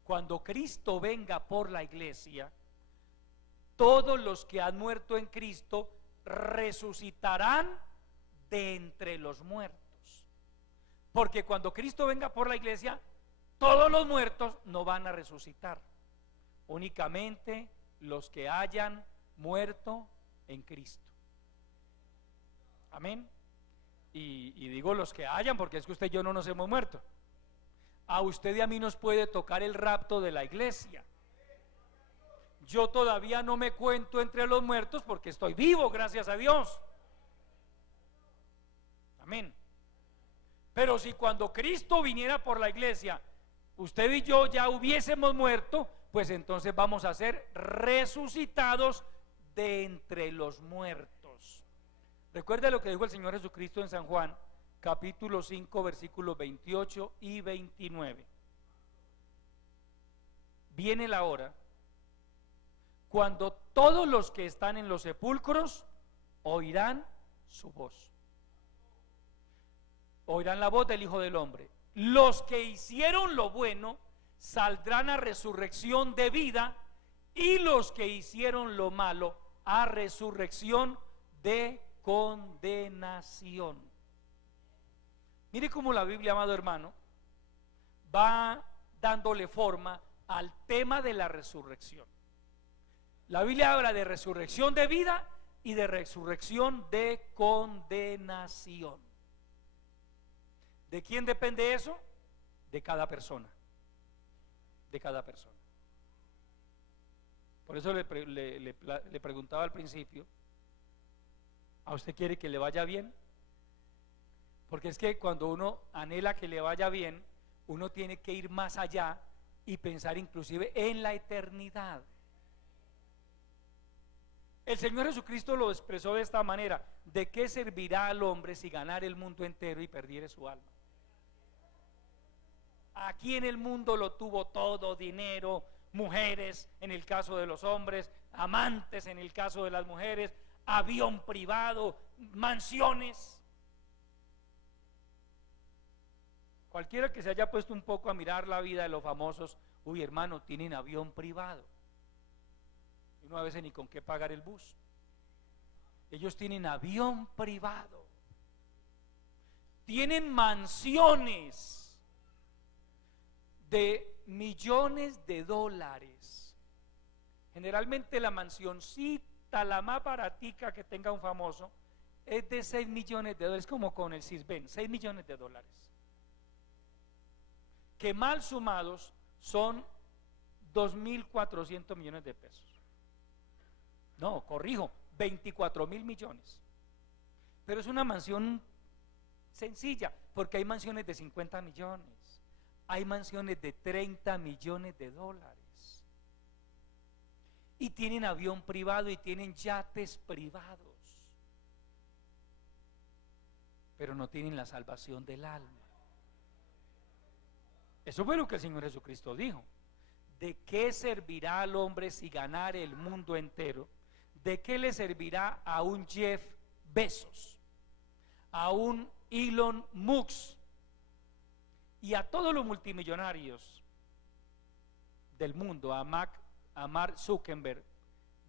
Cuando Cristo venga por la iglesia, todos los que han muerto en Cristo resucitarán de entre los muertos. Porque cuando Cristo venga por la iglesia, todos los muertos no van a resucitar, únicamente los que hayan muerto en Cristo. Amén. Y digo los que hayan, porque es que usted y yo no nos hemos muerto. A usted y a mí nos puede tocar el rapto de la iglesia. Yo todavía no me cuento entre los muertos porque estoy vivo, gracias a Dios. Amén. Pero si cuando Cristo viniera por la iglesia, usted y yo ya hubiésemos muerto, pues entonces vamos a ser resucitados de entre los muertos. Recuerda lo que dijo el Señor Jesucristo en San Juan, capítulo 5, versículos 28 y 29. Viene la hora cuando todos los que están en los sepulcros oirán su voz. Oirán la voz del Hijo del Hombre. Los que hicieron lo bueno saldrán a resurrección de vida y los que hicieron lo malo a resurrección de condenación. Mire cómo la Biblia, amado hermano, va dándole forma al tema de la resurrección. La Biblia habla de resurrección de vida y de resurrección de condenación. ¿De quién depende eso? De cada persona. De cada persona. Por eso le preguntaba al principio, ¿a usted quiere que le vaya bien? Porque es que cuando uno anhela que le vaya bien, uno tiene que ir más allá y pensar inclusive en la eternidad. El Señor Jesucristo lo expresó de esta manera: ¿de qué servirá al hombre si ganara el mundo entero y perdiere su alma? Aquí en el mundo lo tuvo todo: dinero, mujeres en el caso de los hombres, amantes en el caso de las mujeres, avión privado, mansiones. Cualquiera que se haya puesto un poco a mirar la vida de los famosos, uy, hermano, tienen avión privado. Y uno a veces ni con qué pagar el bus. Ellos tienen avión privado, tienen mansiones de millones de dólares. Generalmente la mansioncita, la más baratica que tenga un famoso, es de 6 millones de dólares, como con el Sisbén, 6 millones de dólares. Que mal sumados son 2.400 millones de pesos. No, corrijo, 24.000 millones. Pero es una mansión sencilla, porque hay mansiones de 50 millones, hay mansiones de 30 millones de dólares. Y tienen avión privado y tienen yates privados, pero no tienen la salvación del alma. Eso fue lo que el Señor Jesucristo dijo: ¿de qué servirá al hombre si ganare el mundo entero? ¿De qué le servirá a un Jeff Bezos, a un Elon Musk y a todos los multimillonarios del mundo, a Mark Zuckerberg?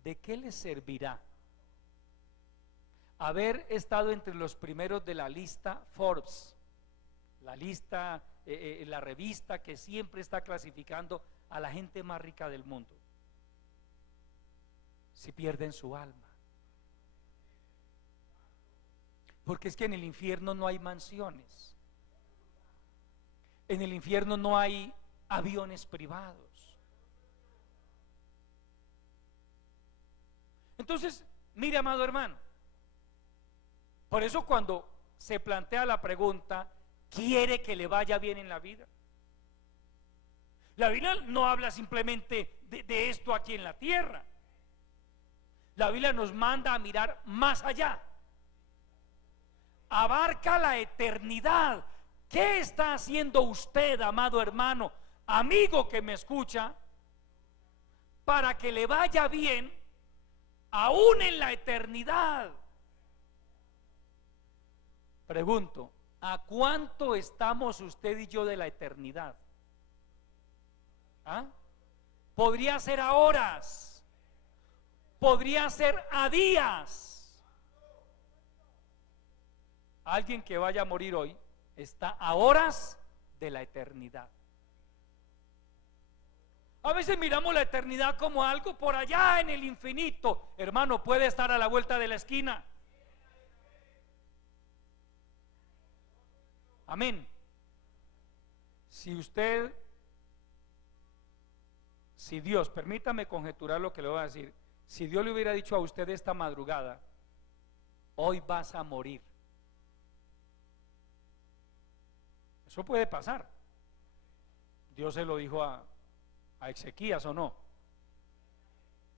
¿De qué les servirá haber estado entre los primeros de la lista Forbes, la lista, la revista que siempre está clasificando a la gente más rica del mundo, si pierden su alma? Porque es que en el infierno no hay mansiones, en el infierno no hay aviones privados. Entonces, mire, amado hermano, por eso cuando se plantea la pregunta, ¿quiere que le vaya bien en la vida? La Biblia no habla simplemente de esto aquí en la tierra. La Biblia nos manda a mirar más allá. Abarca la eternidad. ¿Qué está haciendo usted, amado hermano, amigo que me escucha, para que le vaya bien aún en la eternidad? Pregunto, ¿a cuánto estamos usted y yo de la eternidad? ¿Ah? Podría ser a horas, podría ser a días. Alguien que vaya a morir hoy está a horas de la eternidad. A veces miramos la eternidad como algo por allá en el infinito. Hermano, puede estar a la vuelta de la esquina. Amén. Si Dios, permítame conjeturar lo que le voy a decir, si Dios le hubiera dicho a usted esta madrugada, hoy vas a morir, eso puede pasar. Dios se lo dijo a Ezequías, ¿o no?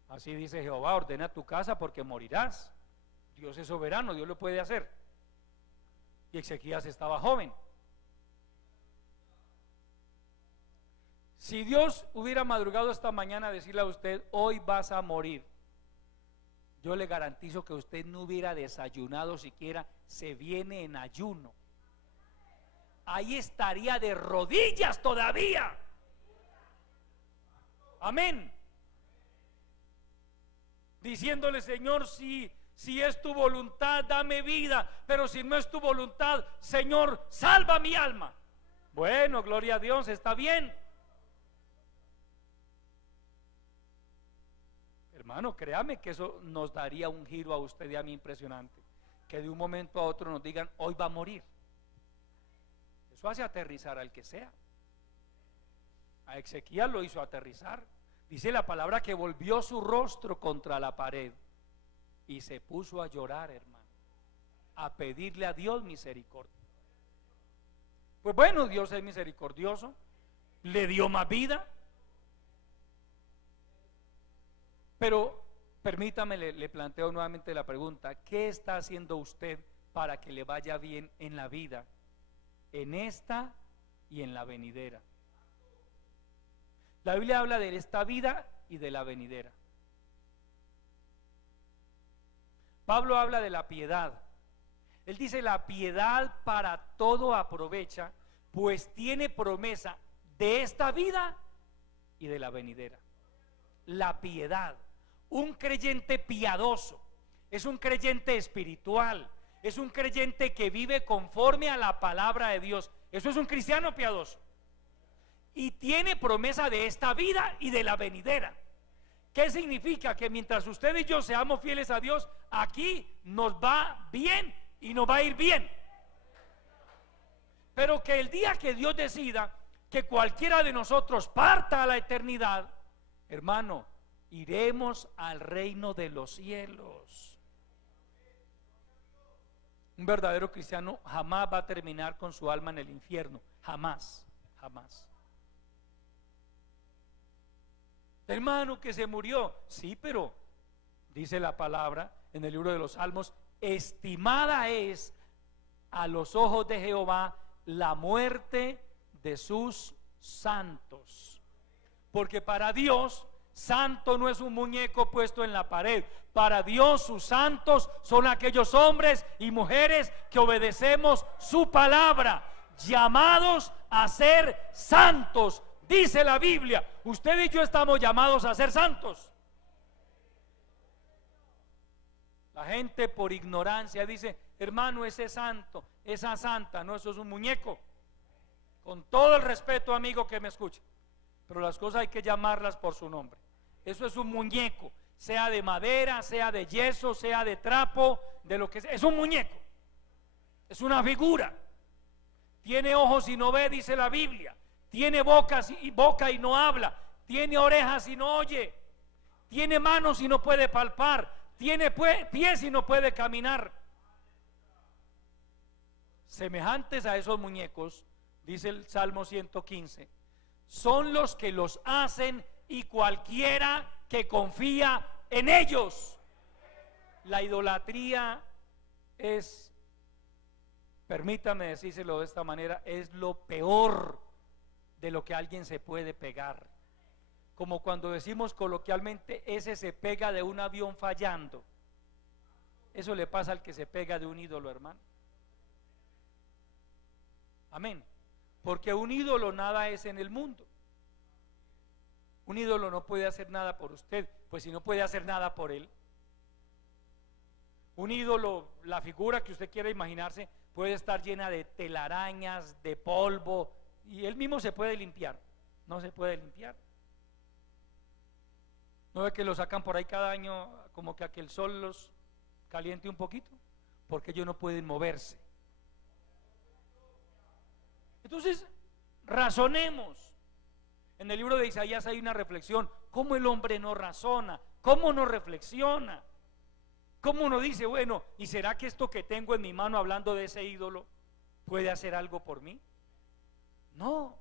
Así dice Jehová: ordena tu casa porque morirás. Dios es soberano, Dios lo puede hacer. Y Ezequías estaba joven. Si Dios hubiera madrugado esta mañana a decirle a usted, hoy vas a morir, yo le garantizo que usted no hubiera desayunado siquiera, se viene en ayuno. Ahí estaría de rodillas todavía. Amén. diciéndole: Señor, si es tu voluntad, dame vida, pero si no es tu voluntad, Señor, salva mi alma. Bueno, gloria a Dios, está bien. Hermano, créame que eso nos daría un giro a usted y a mí impresionante, que de un momento a otro nos digan: hoy va a morir. Eso hace aterrizar al que sea. A Ezequías lo hizo aterrizar. Dice la palabra que volvió su rostro contra la pared y se puso a llorar, hermano, a pedirle a Dios misericordia. Pues bueno, Dios es misericordioso, le dio más vida. Pero permítame, le planteo nuevamente la pregunta: ¿qué está haciendo usted para que le vaya bien en la vida, en esta y en la venidera? La Biblia habla de esta vida y de la venidera. Pablo habla de la piedad. Él dice: la piedad para todo aprovecha, pues tiene promesa de esta vida y de la venidera. La piedad. Un creyente piadoso es un creyente espiritual, es un creyente que vive conforme a la palabra de Dios. Eso es un cristiano piadoso. Y tiene promesa de esta vida y de la venidera. ¿Qué significa? Que mientras usted y yo seamos fieles a Dios, aquí nos va bien y nos va a ir bien. Pero que el día que Dios decida que cualquiera de nosotros parta a la eternidad, hermano, iremos al reino de los cielos. Un verdadero cristiano jamás va a terminar con su alma en el infierno. Jamás, jamás. Hermano, que se murió. Sí, pero dice la palabra en el libro de los Salmos: estimada es a los ojos de Jehová la muerte de sus santos. Porque para Dios, santo no es un muñeco puesto en la pared. Para Dios, sus santos son aquellos hombres y mujeres que obedecemos su palabra, llamados a ser santos. Dice la Biblia, usted y yo estamos llamados a ser santos. La gente por ignorancia dice: hermano, ese santo, esa santa, no, eso es un muñeco. Con todo el respeto, amigo que me escucha, pero las cosas hay que llamarlas por su nombre. Eso es un muñeco, sea de madera, sea de yeso, sea de trapo, de lo que sea. Es un muñeco, es una figura. Tiene ojos y no ve, dice la Biblia. Tiene boca y no habla. Tiene orejas y no oye. Tiene manos y no puede palpar. Tiene pies y no puede caminar. Semejantes a esos muñecos, dice el Salmo 115, son los que los hacen y cualquiera que confía en ellos. La idolatría es, permítame decírselo de esta manera, es lo peor de lo que alguien se puede pegar. Como cuando decimos coloquialmente: ese se pega de un avión fallando. Eso le pasa al que se pega de un ídolo, hermano. Amén. Porque un ídolo nada es en el mundo. Un ídolo no puede hacer nada por usted, pues si no puede hacer nada por él. Un ídolo, la figura que usted quiera imaginarse, puede estar llena de telarañas, de polvo, y él mismo se puede limpiar. No se puede limpiar. ¿No ve que lo sacan por ahí cada año, como que a que el sol los caliente un poquito? Porque ellos no pueden moverse. Entonces, razonemos. En el libro de Isaías hay una reflexión: ¿cómo el hombre no razona? ¿Cómo no reflexiona? ¿Cómo no dice, bueno, ¿y será que esto que tengo en mi mano, hablando de ese ídolo, puede hacer algo por mí? No.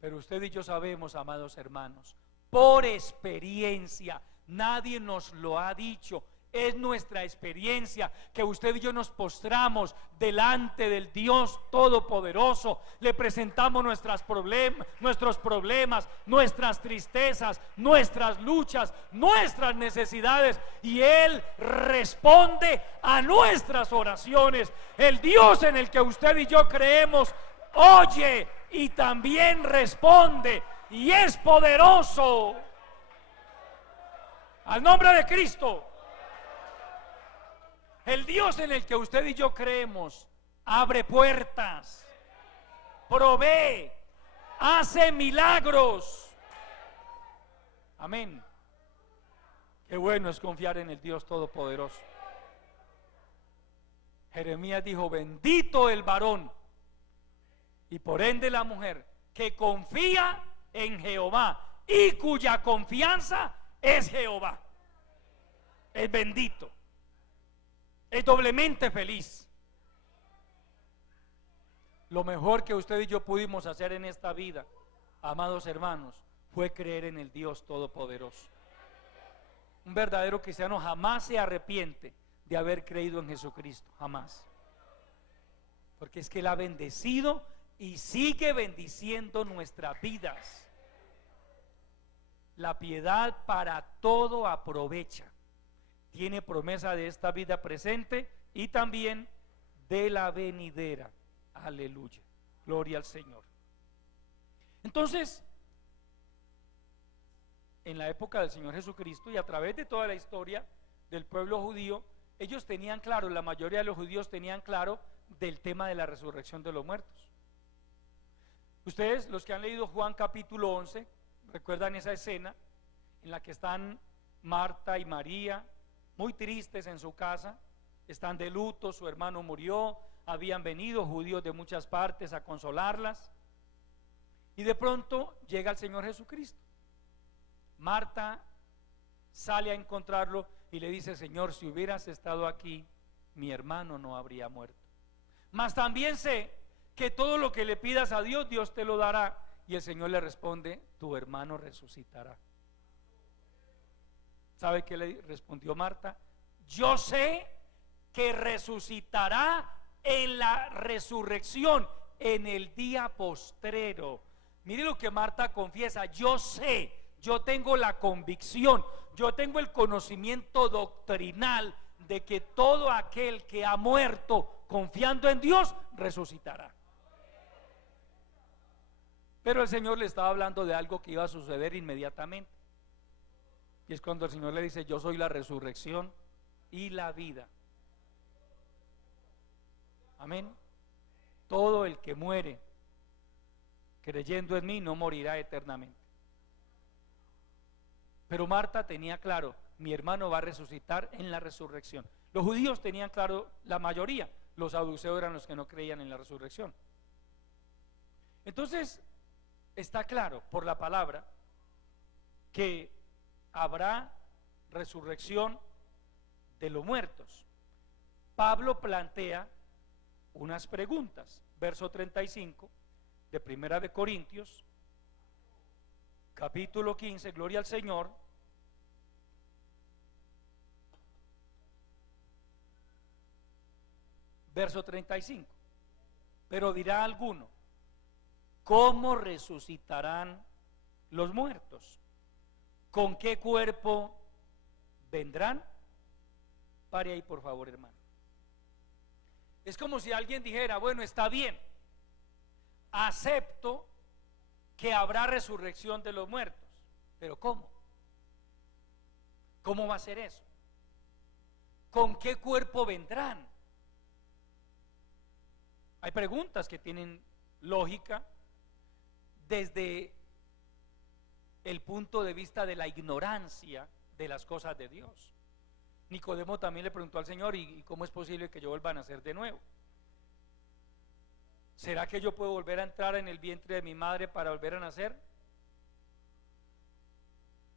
Pero usted y yo sabemos, amados hermanos, por experiencia, nadie nos lo ha dicho, es nuestra experiencia, que usted y yo nos postramos delante del Dios Todopoderoso, le presentamos nuestros problemas, nuestras tristezas, nuestras luchas, nuestras necesidades, y Él responde a nuestras oraciones. El Dios en el que usted y yo creemos oye y también responde, y es poderoso. Al nombre de Cristo. El Dios en el que usted y yo creemos abre puertas, provee, hace milagros. Amén. Qué bueno es confiar en el Dios Todopoderoso. Jeremías dijo: bendito el varón y por ende la mujer que confía en Jehová y cuya confianza es Jehová. Es bendito, es doblemente feliz. Lo mejor que usted y yo pudimos hacer en esta vida, amados hermanos, fue creer en el Dios Todopoderoso. Un verdadero cristiano jamás se arrepiente de haber creído en Jesucristo, jamás. Porque es que Él ha bendecido y sigue bendiciendo nuestras vidas. La piedad para todo aprovecha. Tiene promesa de esta vida presente y también de la venidera. Aleluya, gloria al Señor. Entonces, en la época del Señor Jesucristo y a través de toda la historia del pueblo judío, ellos tenían claro, la mayoría de los judíos tenían claro del tema de la resurrección de los muertos. Ustedes, los que han leído Juan capítulo 11, recuerdan esa escena en la que están Marta y María muy tristes en su casa, están de luto, su hermano murió, habían venido judíos de muchas partes a consolarlas, y de pronto llega el Señor Jesucristo. Marta sale a encontrarlo y le dice: Señor, si hubieras estado aquí, mi hermano no habría muerto. Mas también sé que todo lo que le pidas a Dios, Dios te lo dará. Y el Señor le responde: tu hermano resucitará. ¿Sabe qué le respondió Marta? Yo sé que resucitará en la resurrección, en el día postrero. Mire lo que Marta confiesa: yo sé, yo tengo la convicción, yo tengo el conocimiento doctrinal de que todo aquel que ha muerto confiando en Dios resucitará. Pero el Señor le estaba hablando de algo que iba a suceder inmediatamente, y es cuando el Señor le dice: yo soy la resurrección y la vida. Amén. Todo el que muere creyendo en mí no morirá eternamente. Pero Marta tenía claro: mi hermano va a resucitar en la resurrección. Los judíos tenían claro, la mayoría. Los saduceos eran los que no creían en la resurrección. Entonces está claro por la palabra que habrá resurrección de los muertos. Pablo plantea unas preguntas. Verso 35 de Primera de Corintios, capítulo 15, gloria al Señor. Verso 35. Pero dirá alguno: ¿cómo resucitarán los muertos? ¿Con qué cuerpo vendrán? Pare ahí, por favor, hermano. Es como si alguien dijera: bueno, está bien, acepto que habrá resurrección de los muertos, pero ¿cómo? ¿Cómo va a ser eso? ¿Con qué cuerpo vendrán? Hay preguntas que tienen lógica desde el punto de vista de la ignorancia de las cosas de Dios. Nicodemo también le preguntó al Señor: ¿y cómo es posible que yo vuelva a nacer de nuevo? ¿Será que yo puedo volver a entrar en el vientre de mi madre para volver a nacer?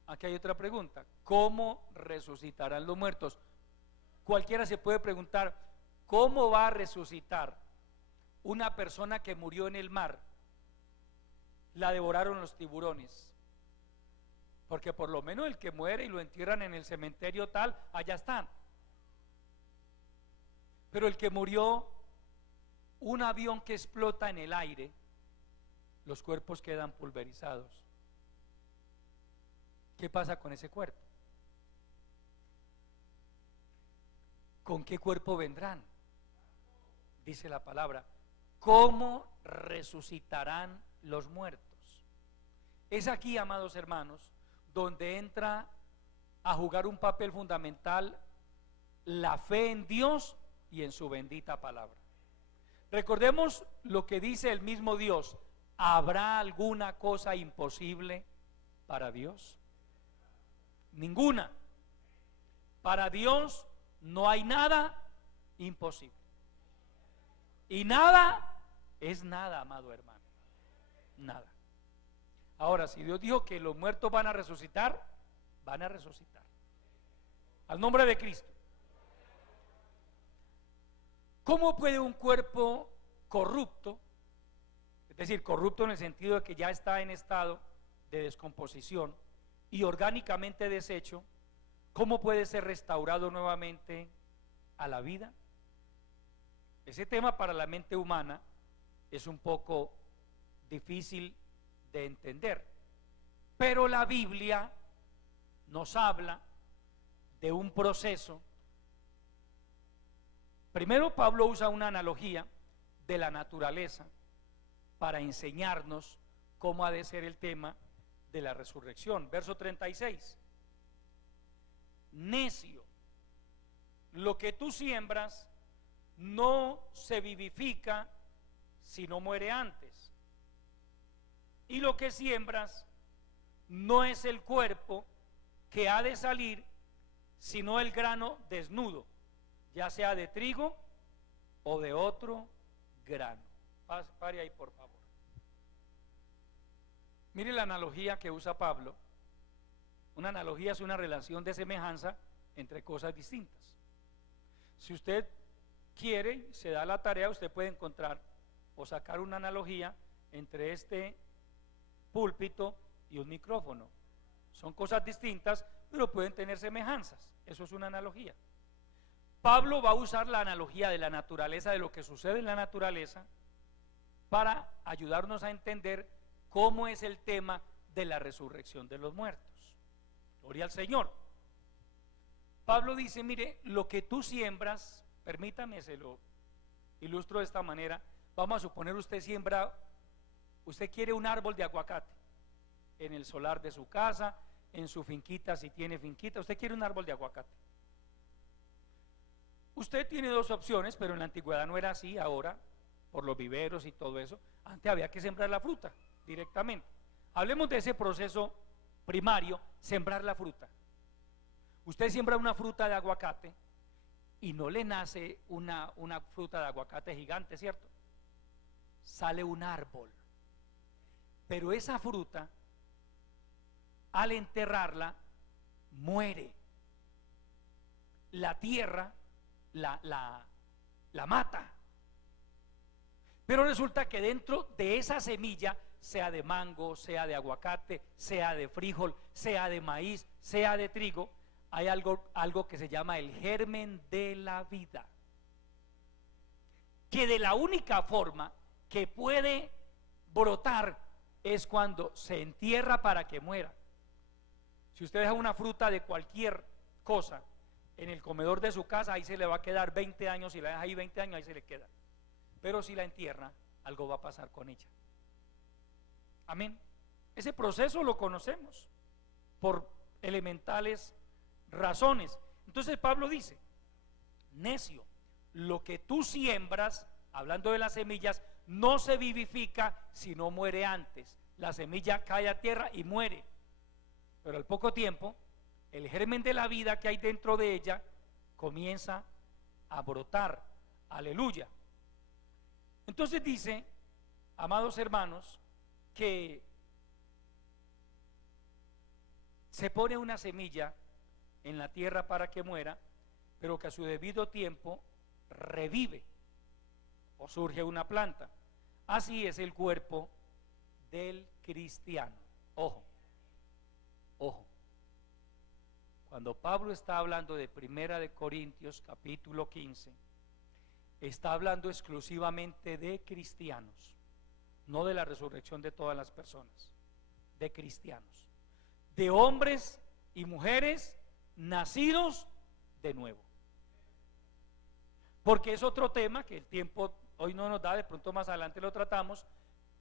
Aquí hay otra pregunta: ¿cómo resucitarán los muertos? Cualquiera se puede preguntar: ¿cómo va a resucitar una persona que murió en el mar? La devoraron los tiburones. Porque por lo menos el que muere y lo entierran en el cementerio tal, allá están. Pero el que murió, un avión que explota en el aire, los cuerpos quedan pulverizados. ¿Qué pasa con ese cuerpo? ¿Con qué cuerpo vendrán? Dice la palabra: ¿cómo resucitarán los muertos? Es aquí, amados hermanos, donde entra a jugar un papel fundamental la fe en Dios y en su bendita palabra. Recordemos lo que dice el mismo Dios: ¿habrá alguna cosa imposible para Dios? Ninguna. Para Dios no hay nada imposible. Y nada es nada, amado hermano. Nada. Ahora, si Dios dijo que los muertos van a resucitar, van a resucitar. Al nombre de Cristo. ¿Cómo puede un cuerpo corrupto, es decir, corrupto en el sentido de que ya está en estado de descomposición y orgánicamente deshecho, cómo puede ser restaurado nuevamente a la vida? Ese tema para la mente humana es un poco difícil de entender, pero la Biblia nos habla de un proceso. Primero, Pablo usa una analogía de la naturaleza para enseñarnos cómo ha de ser el tema de la resurrección. Verso 36: necio, lo que tú siembras no se vivifica si no muere antes, y lo que siembras no es el cuerpo que ha de salir, sino el grano desnudo, ya sea de trigo o de otro grano. Pare ahí, por favor. Mire la analogía que usa Pablo. Una analogía es una relación de semejanza entre cosas distintas. Si usted quiere, se da la tarea, usted puede encontrar o sacar una analogía entre este púlpito y un micrófono. Son cosas distintas, pero pueden tener semejanzas. Eso es una analogía. Pablo va a usar la analogía de la naturaleza, de lo que sucede en la naturaleza, para ayudarnos a entender cómo es el tema de la resurrección de los muertos. Gloria al Señor. Pablo dice: mire, lo que tú siembras, permítame, se lo ilustro de esta manera. Vamos a suponer usted siembra, usted quiere un árbol de aguacate en el solar de su casa, en su finquita, si tiene finquita, usted quiere un árbol de aguacate. Usted tiene dos opciones, pero en la antigüedad no era así. Ahora, por los viveros y todo eso, antes había que sembrar la fruta directamente. Hablemos de ese proceso primario, sembrar la fruta. Usted siembra una fruta de aguacate y no le nace una fruta de aguacate gigante, ¿cierto? Sale un árbol. Pero esa fruta, al enterrarla, muere. La tierra la mata. Pero resulta que dentro de esa semilla, sea de mango, sea de aguacate, sea de frijol, sea de maíz, sea de trigo, hay algo que se llama el germen de la vida, que de la única forma que puede brotar es cuando se entierra para que muera. Si usted deja una fruta de cualquier cosa en el comedor de su casa, ahí se le va a quedar 20 años, si la deja ahí 20 años, ahí se le queda. Pero si la entierra, algo va a pasar con ella. Amén. Ese proceso lo conocemos por elementales razones. Entonces Pablo dice: necio, lo que tú siembras, hablando de las semillas, no se vivifica si no muere antes. La semilla cae a tierra y muere, pero al poco tiempo el germen de la vida que hay dentro de ella comienza a brotar. Aleluya. Entonces dice, amados hermanos, que se pone una semilla en la tierra para que muera, pero que a su debido tiempo revive o surge una planta. Así es el cuerpo del cristiano. Ojo, ojo. Cuando Pablo está hablando de Primera de Corintios capítulo 15, está hablando exclusivamente de cristianos, no de la resurrección de todas las personas, de cristianos, de hombres y mujeres nacidos de nuevo. Porque es otro tema que el tiempo hoy no nos da, de pronto más adelante lo tratamos,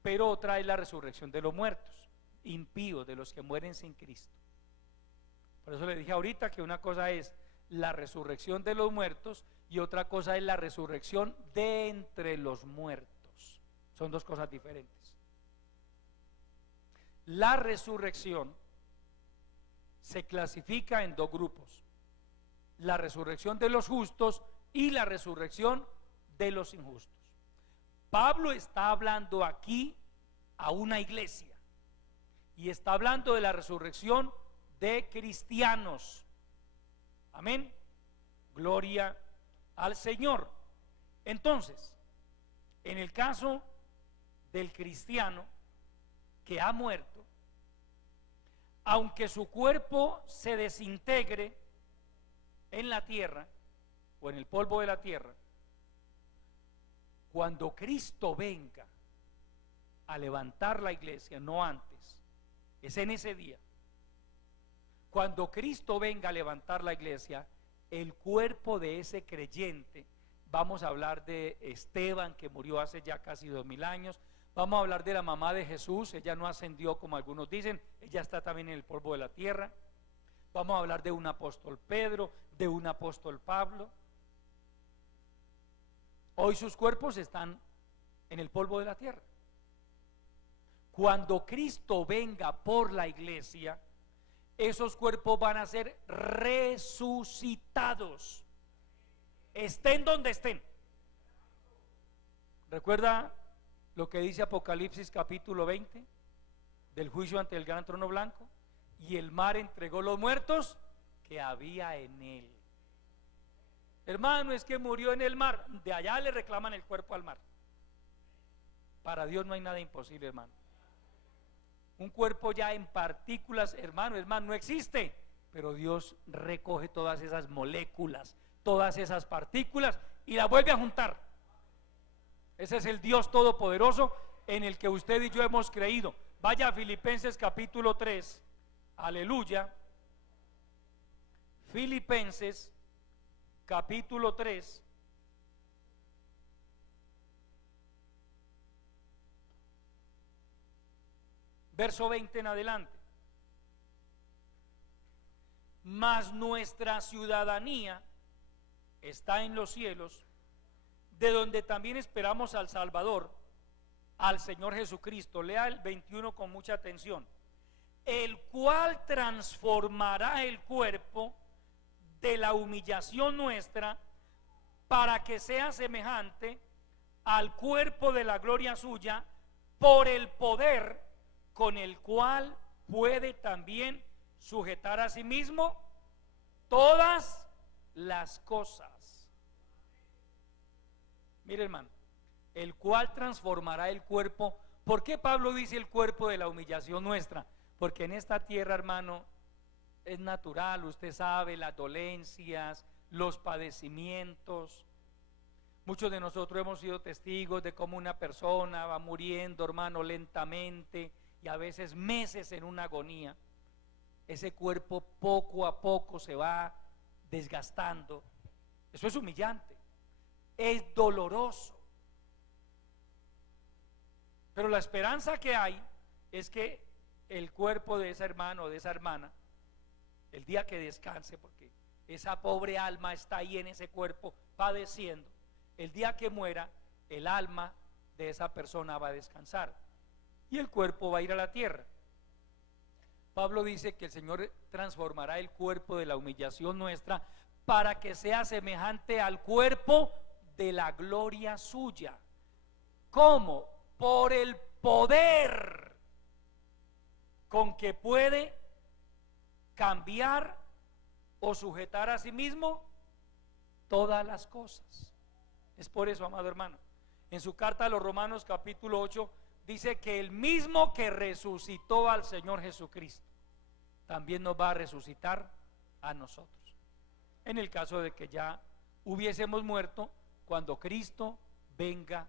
pero otra es la resurrección de los muertos, impíos, de los que mueren sin Cristo. Por eso le dije ahorita que una cosa es la resurrección de los muertos y otra cosa es la resurrección de entre los muertos. Son dos cosas diferentes. La resurrección se clasifica en dos grupos: la resurrección de los justos y la resurrección de los injustos. Pablo está hablando aquí a una iglesia y está hablando de la resurrección de cristianos. Amén. Gloria al Señor. Entonces, en el caso del cristiano que ha muerto, aunque su cuerpo se desintegre en la tierra o en el polvo de la tierra, cuando Cristo venga a levantar la iglesia, no antes, es en ese día, cuando Cristo venga a levantar la iglesia, el cuerpo de ese creyente, vamos a hablar de Esteban, que murió hace ya casi 2000 años, vamos a hablar de la mamá de Jesús, ella no ascendió como algunos dicen, ella está también en el polvo de la tierra. Vamos a hablar de un apóstol Pedro, de un apóstol Pablo. Hoy sus cuerpos están en el polvo de la tierra. Cuando Cristo venga por la iglesia, esos cuerpos van a ser resucitados, estén donde estén. ¿Recuerda lo que dice Apocalipsis capítulo 20 del juicio ante el gran trono blanco? Y el mar entregó los muertos que había en él. Hermano, es que murió en el mar, de allá le reclaman el cuerpo al mar. Para Dios no hay nada imposible, hermano. Un cuerpo ya en partículas, hermano, no existe, pero Dios recoge todas esas moléculas, todas esas partículas y las vuelve a juntar. Ese es el Dios todopoderoso en el que usted y yo hemos creído. Vaya a Filipenses capítulo 3, aleluya. Filipenses capítulo 3, verso 20 en adelante. Mas nuestra ciudadanía está en los cielos, de donde también esperamos al Salvador, al Señor Jesucristo. Lea el 21 con mucha atención. El cual transformará el cuerpo de la humillación nuestra para que sea semejante al cuerpo de la gloria suya, por el poder con el cual puede también sujetar a sí mismo todas las cosas. Mire, hermano, el cual transformará el cuerpo. ¿Por qué Pablo dice el cuerpo de la humillación nuestra? Porque en esta tierra, hermano, es natural, usted sabe, las dolencias, los padecimientos. Muchos de nosotros hemos sido testigos de cómo una persona va muriendo, hermano, lentamente, y a veces meses en una agonía. Ese cuerpo poco a poco se va desgastando. Eso es humillante, es doloroso. Pero la esperanza que hay es que el cuerpo de ese hermano o de esa hermana, el día que descanse, porque esa pobre alma está ahí en ese cuerpo padeciendo, el día que muera, el alma de esa persona va a descansar y el cuerpo va a ir a la tierra. Pablo dice que el Señor transformará el cuerpo de la humillación nuestra para que sea semejante al cuerpo de la gloria suya. ¿Cómo? Por el poder con que puede cambiar o sujetar a sí mismo todas las cosas. Es por eso, amado hermano, en su carta a los Romanos capítulo 8 dice que el mismo que resucitó al Señor Jesucristo también nos va a resucitar a nosotros, en el caso de que ya hubiésemos muerto cuando Cristo venga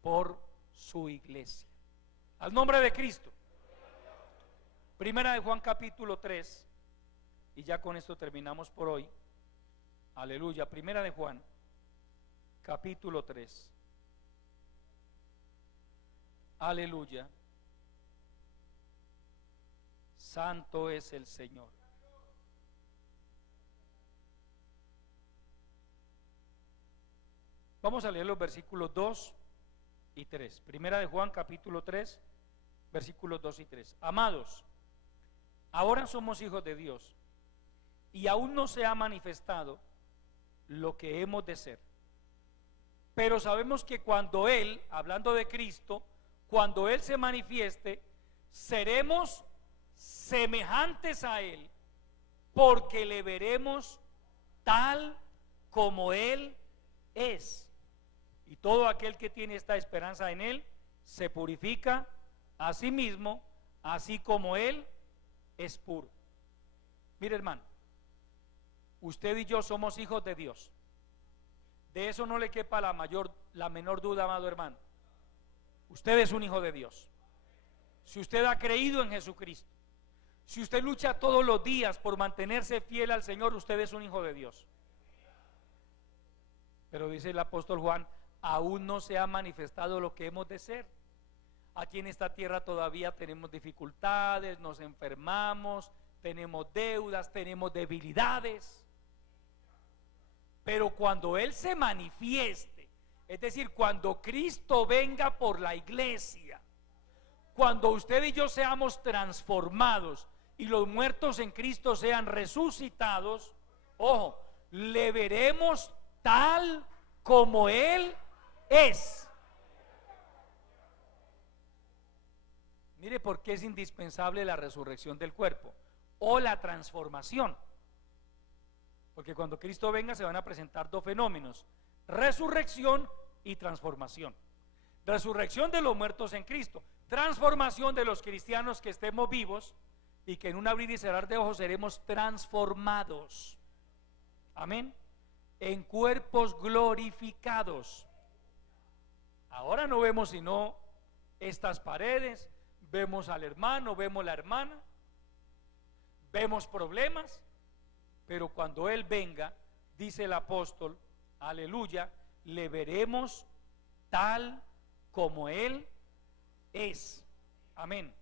por su iglesia. Al nombre de Cristo. Primera de Juan capítulo 3, y ya con esto terminamos por hoy. Aleluya. Primera de Juan capítulo 3. Aleluya. Santo es el Señor. Vamos a leer los versículos 2 y 3. Primera de Juan, capítulo 3, versículos 2 y 3. Amados, ahora somos hijos de Dios, y aún no se ha manifestado lo que hemos de ser. Pero sabemos que cuando Él, hablando de Cristo, cuando Él se manifieste, seremos semejantes a Él, porque le veremos tal como Él es. Y todo aquel que tiene esta esperanza en Él se purifica a sí mismo, así como Él es puro. Mire, hermano, usted y yo somos hijos de Dios. De eso no le quepa la menor duda, amado hermano. Usted es un hijo de Dios. Si usted ha creído en Jesucristo, si usted lucha todos los días por mantenerse fiel al Señor, usted es un hijo de Dios. Pero dice el apóstol Juan, aún no se ha manifestado lo que hemos de ser. Aquí en esta tierra todavía tenemos dificultades, nos enfermamos, tenemos deudas, tenemos debilidades. Pero cuando Él se manifieste, es decir, cuando Cristo venga por la iglesia, cuando usted y yo seamos transformados y los muertos en Cristo sean resucitados, ojo, le veremos tal como Él es. Mire por qué es indispensable la resurrección del cuerpo o la transformación. Porque cuando Cristo venga se van a presentar dos fenómenos: resurrección y transformación. Resurrección de los muertos en Cristo, transformación de los cristianos que estemos vivos y que en un abrir y cerrar de ojos seremos transformados. Amén. En cuerpos glorificados. Ahora no vemos sino estas paredes, vemos al hermano, vemos la hermana, vemos problemas, pero cuando Él venga, dice el apóstol, aleluya, le veremos tal como Él es. Amén.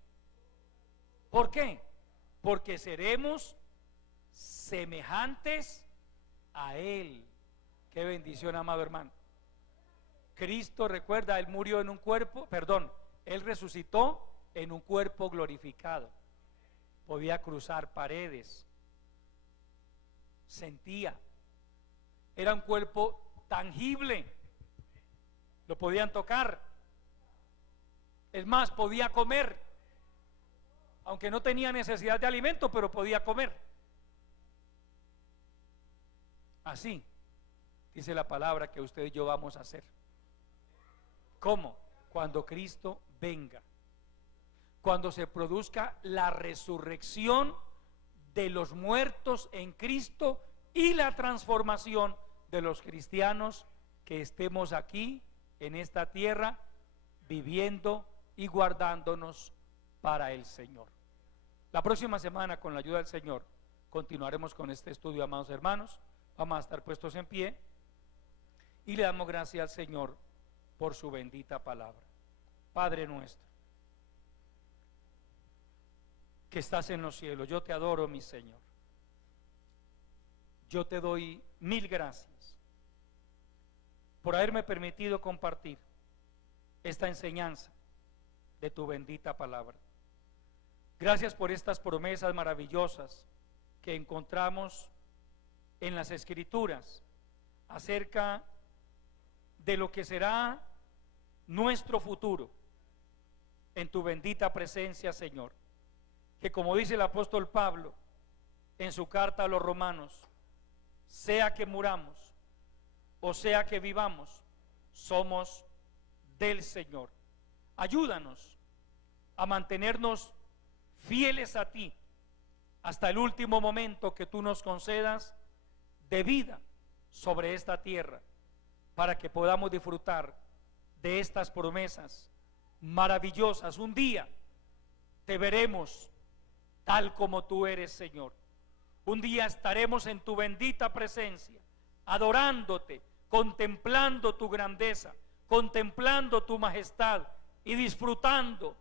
¿Por qué? Porque seremos semejantes a Él. Qué bendición, amado hermano. Cristo, recuerda, Él murió en un cuerpo, perdón, Él resucitó en un cuerpo glorificado. Podía cruzar paredes, sentía, era un cuerpo tangible, lo podían tocar, es más, podía comer, aunque no tenía necesidad de alimento, pero podía comer. Así dice la palabra que usted y yo vamos a hacer. ¿Cómo? Cuando Cristo venga, cuando se produzca la resurrección de los muertos en Cristo y la transformación de los cristianos que estemos aquí en esta tierra viviendo y guardándonos para el Señor. La próxima semana, con la ayuda del Señor, continuaremos con este estudio, amados hermanos. Vamos a estar puestos en pie y le damos gracias al Señor por su bendita palabra. Padre nuestro que estás en los cielos, yo te adoro, mi Señor. Yo te doy mil gracias por haberme permitido compartir esta enseñanza de tu bendita palabra. Gracias por estas promesas maravillosas que encontramos en las Escrituras acerca de lo que será nuestro futuro en tu bendita presencia, Señor. Que, como dice el apóstol Pablo en su carta a los romanos, sea que muramos o sea que vivamos, somos del Señor. Ayúdanos a mantenernos fieles a ti hasta el último momento que tú nos concedas de vida sobre esta tierra, para que podamos disfrutar de estas promesas maravillosas. Un día te veremos tal como tú eres, Señor. Un día estaremos en tu bendita presencia, adorándote, contemplando tu grandeza, contemplando tu majestad y disfrutando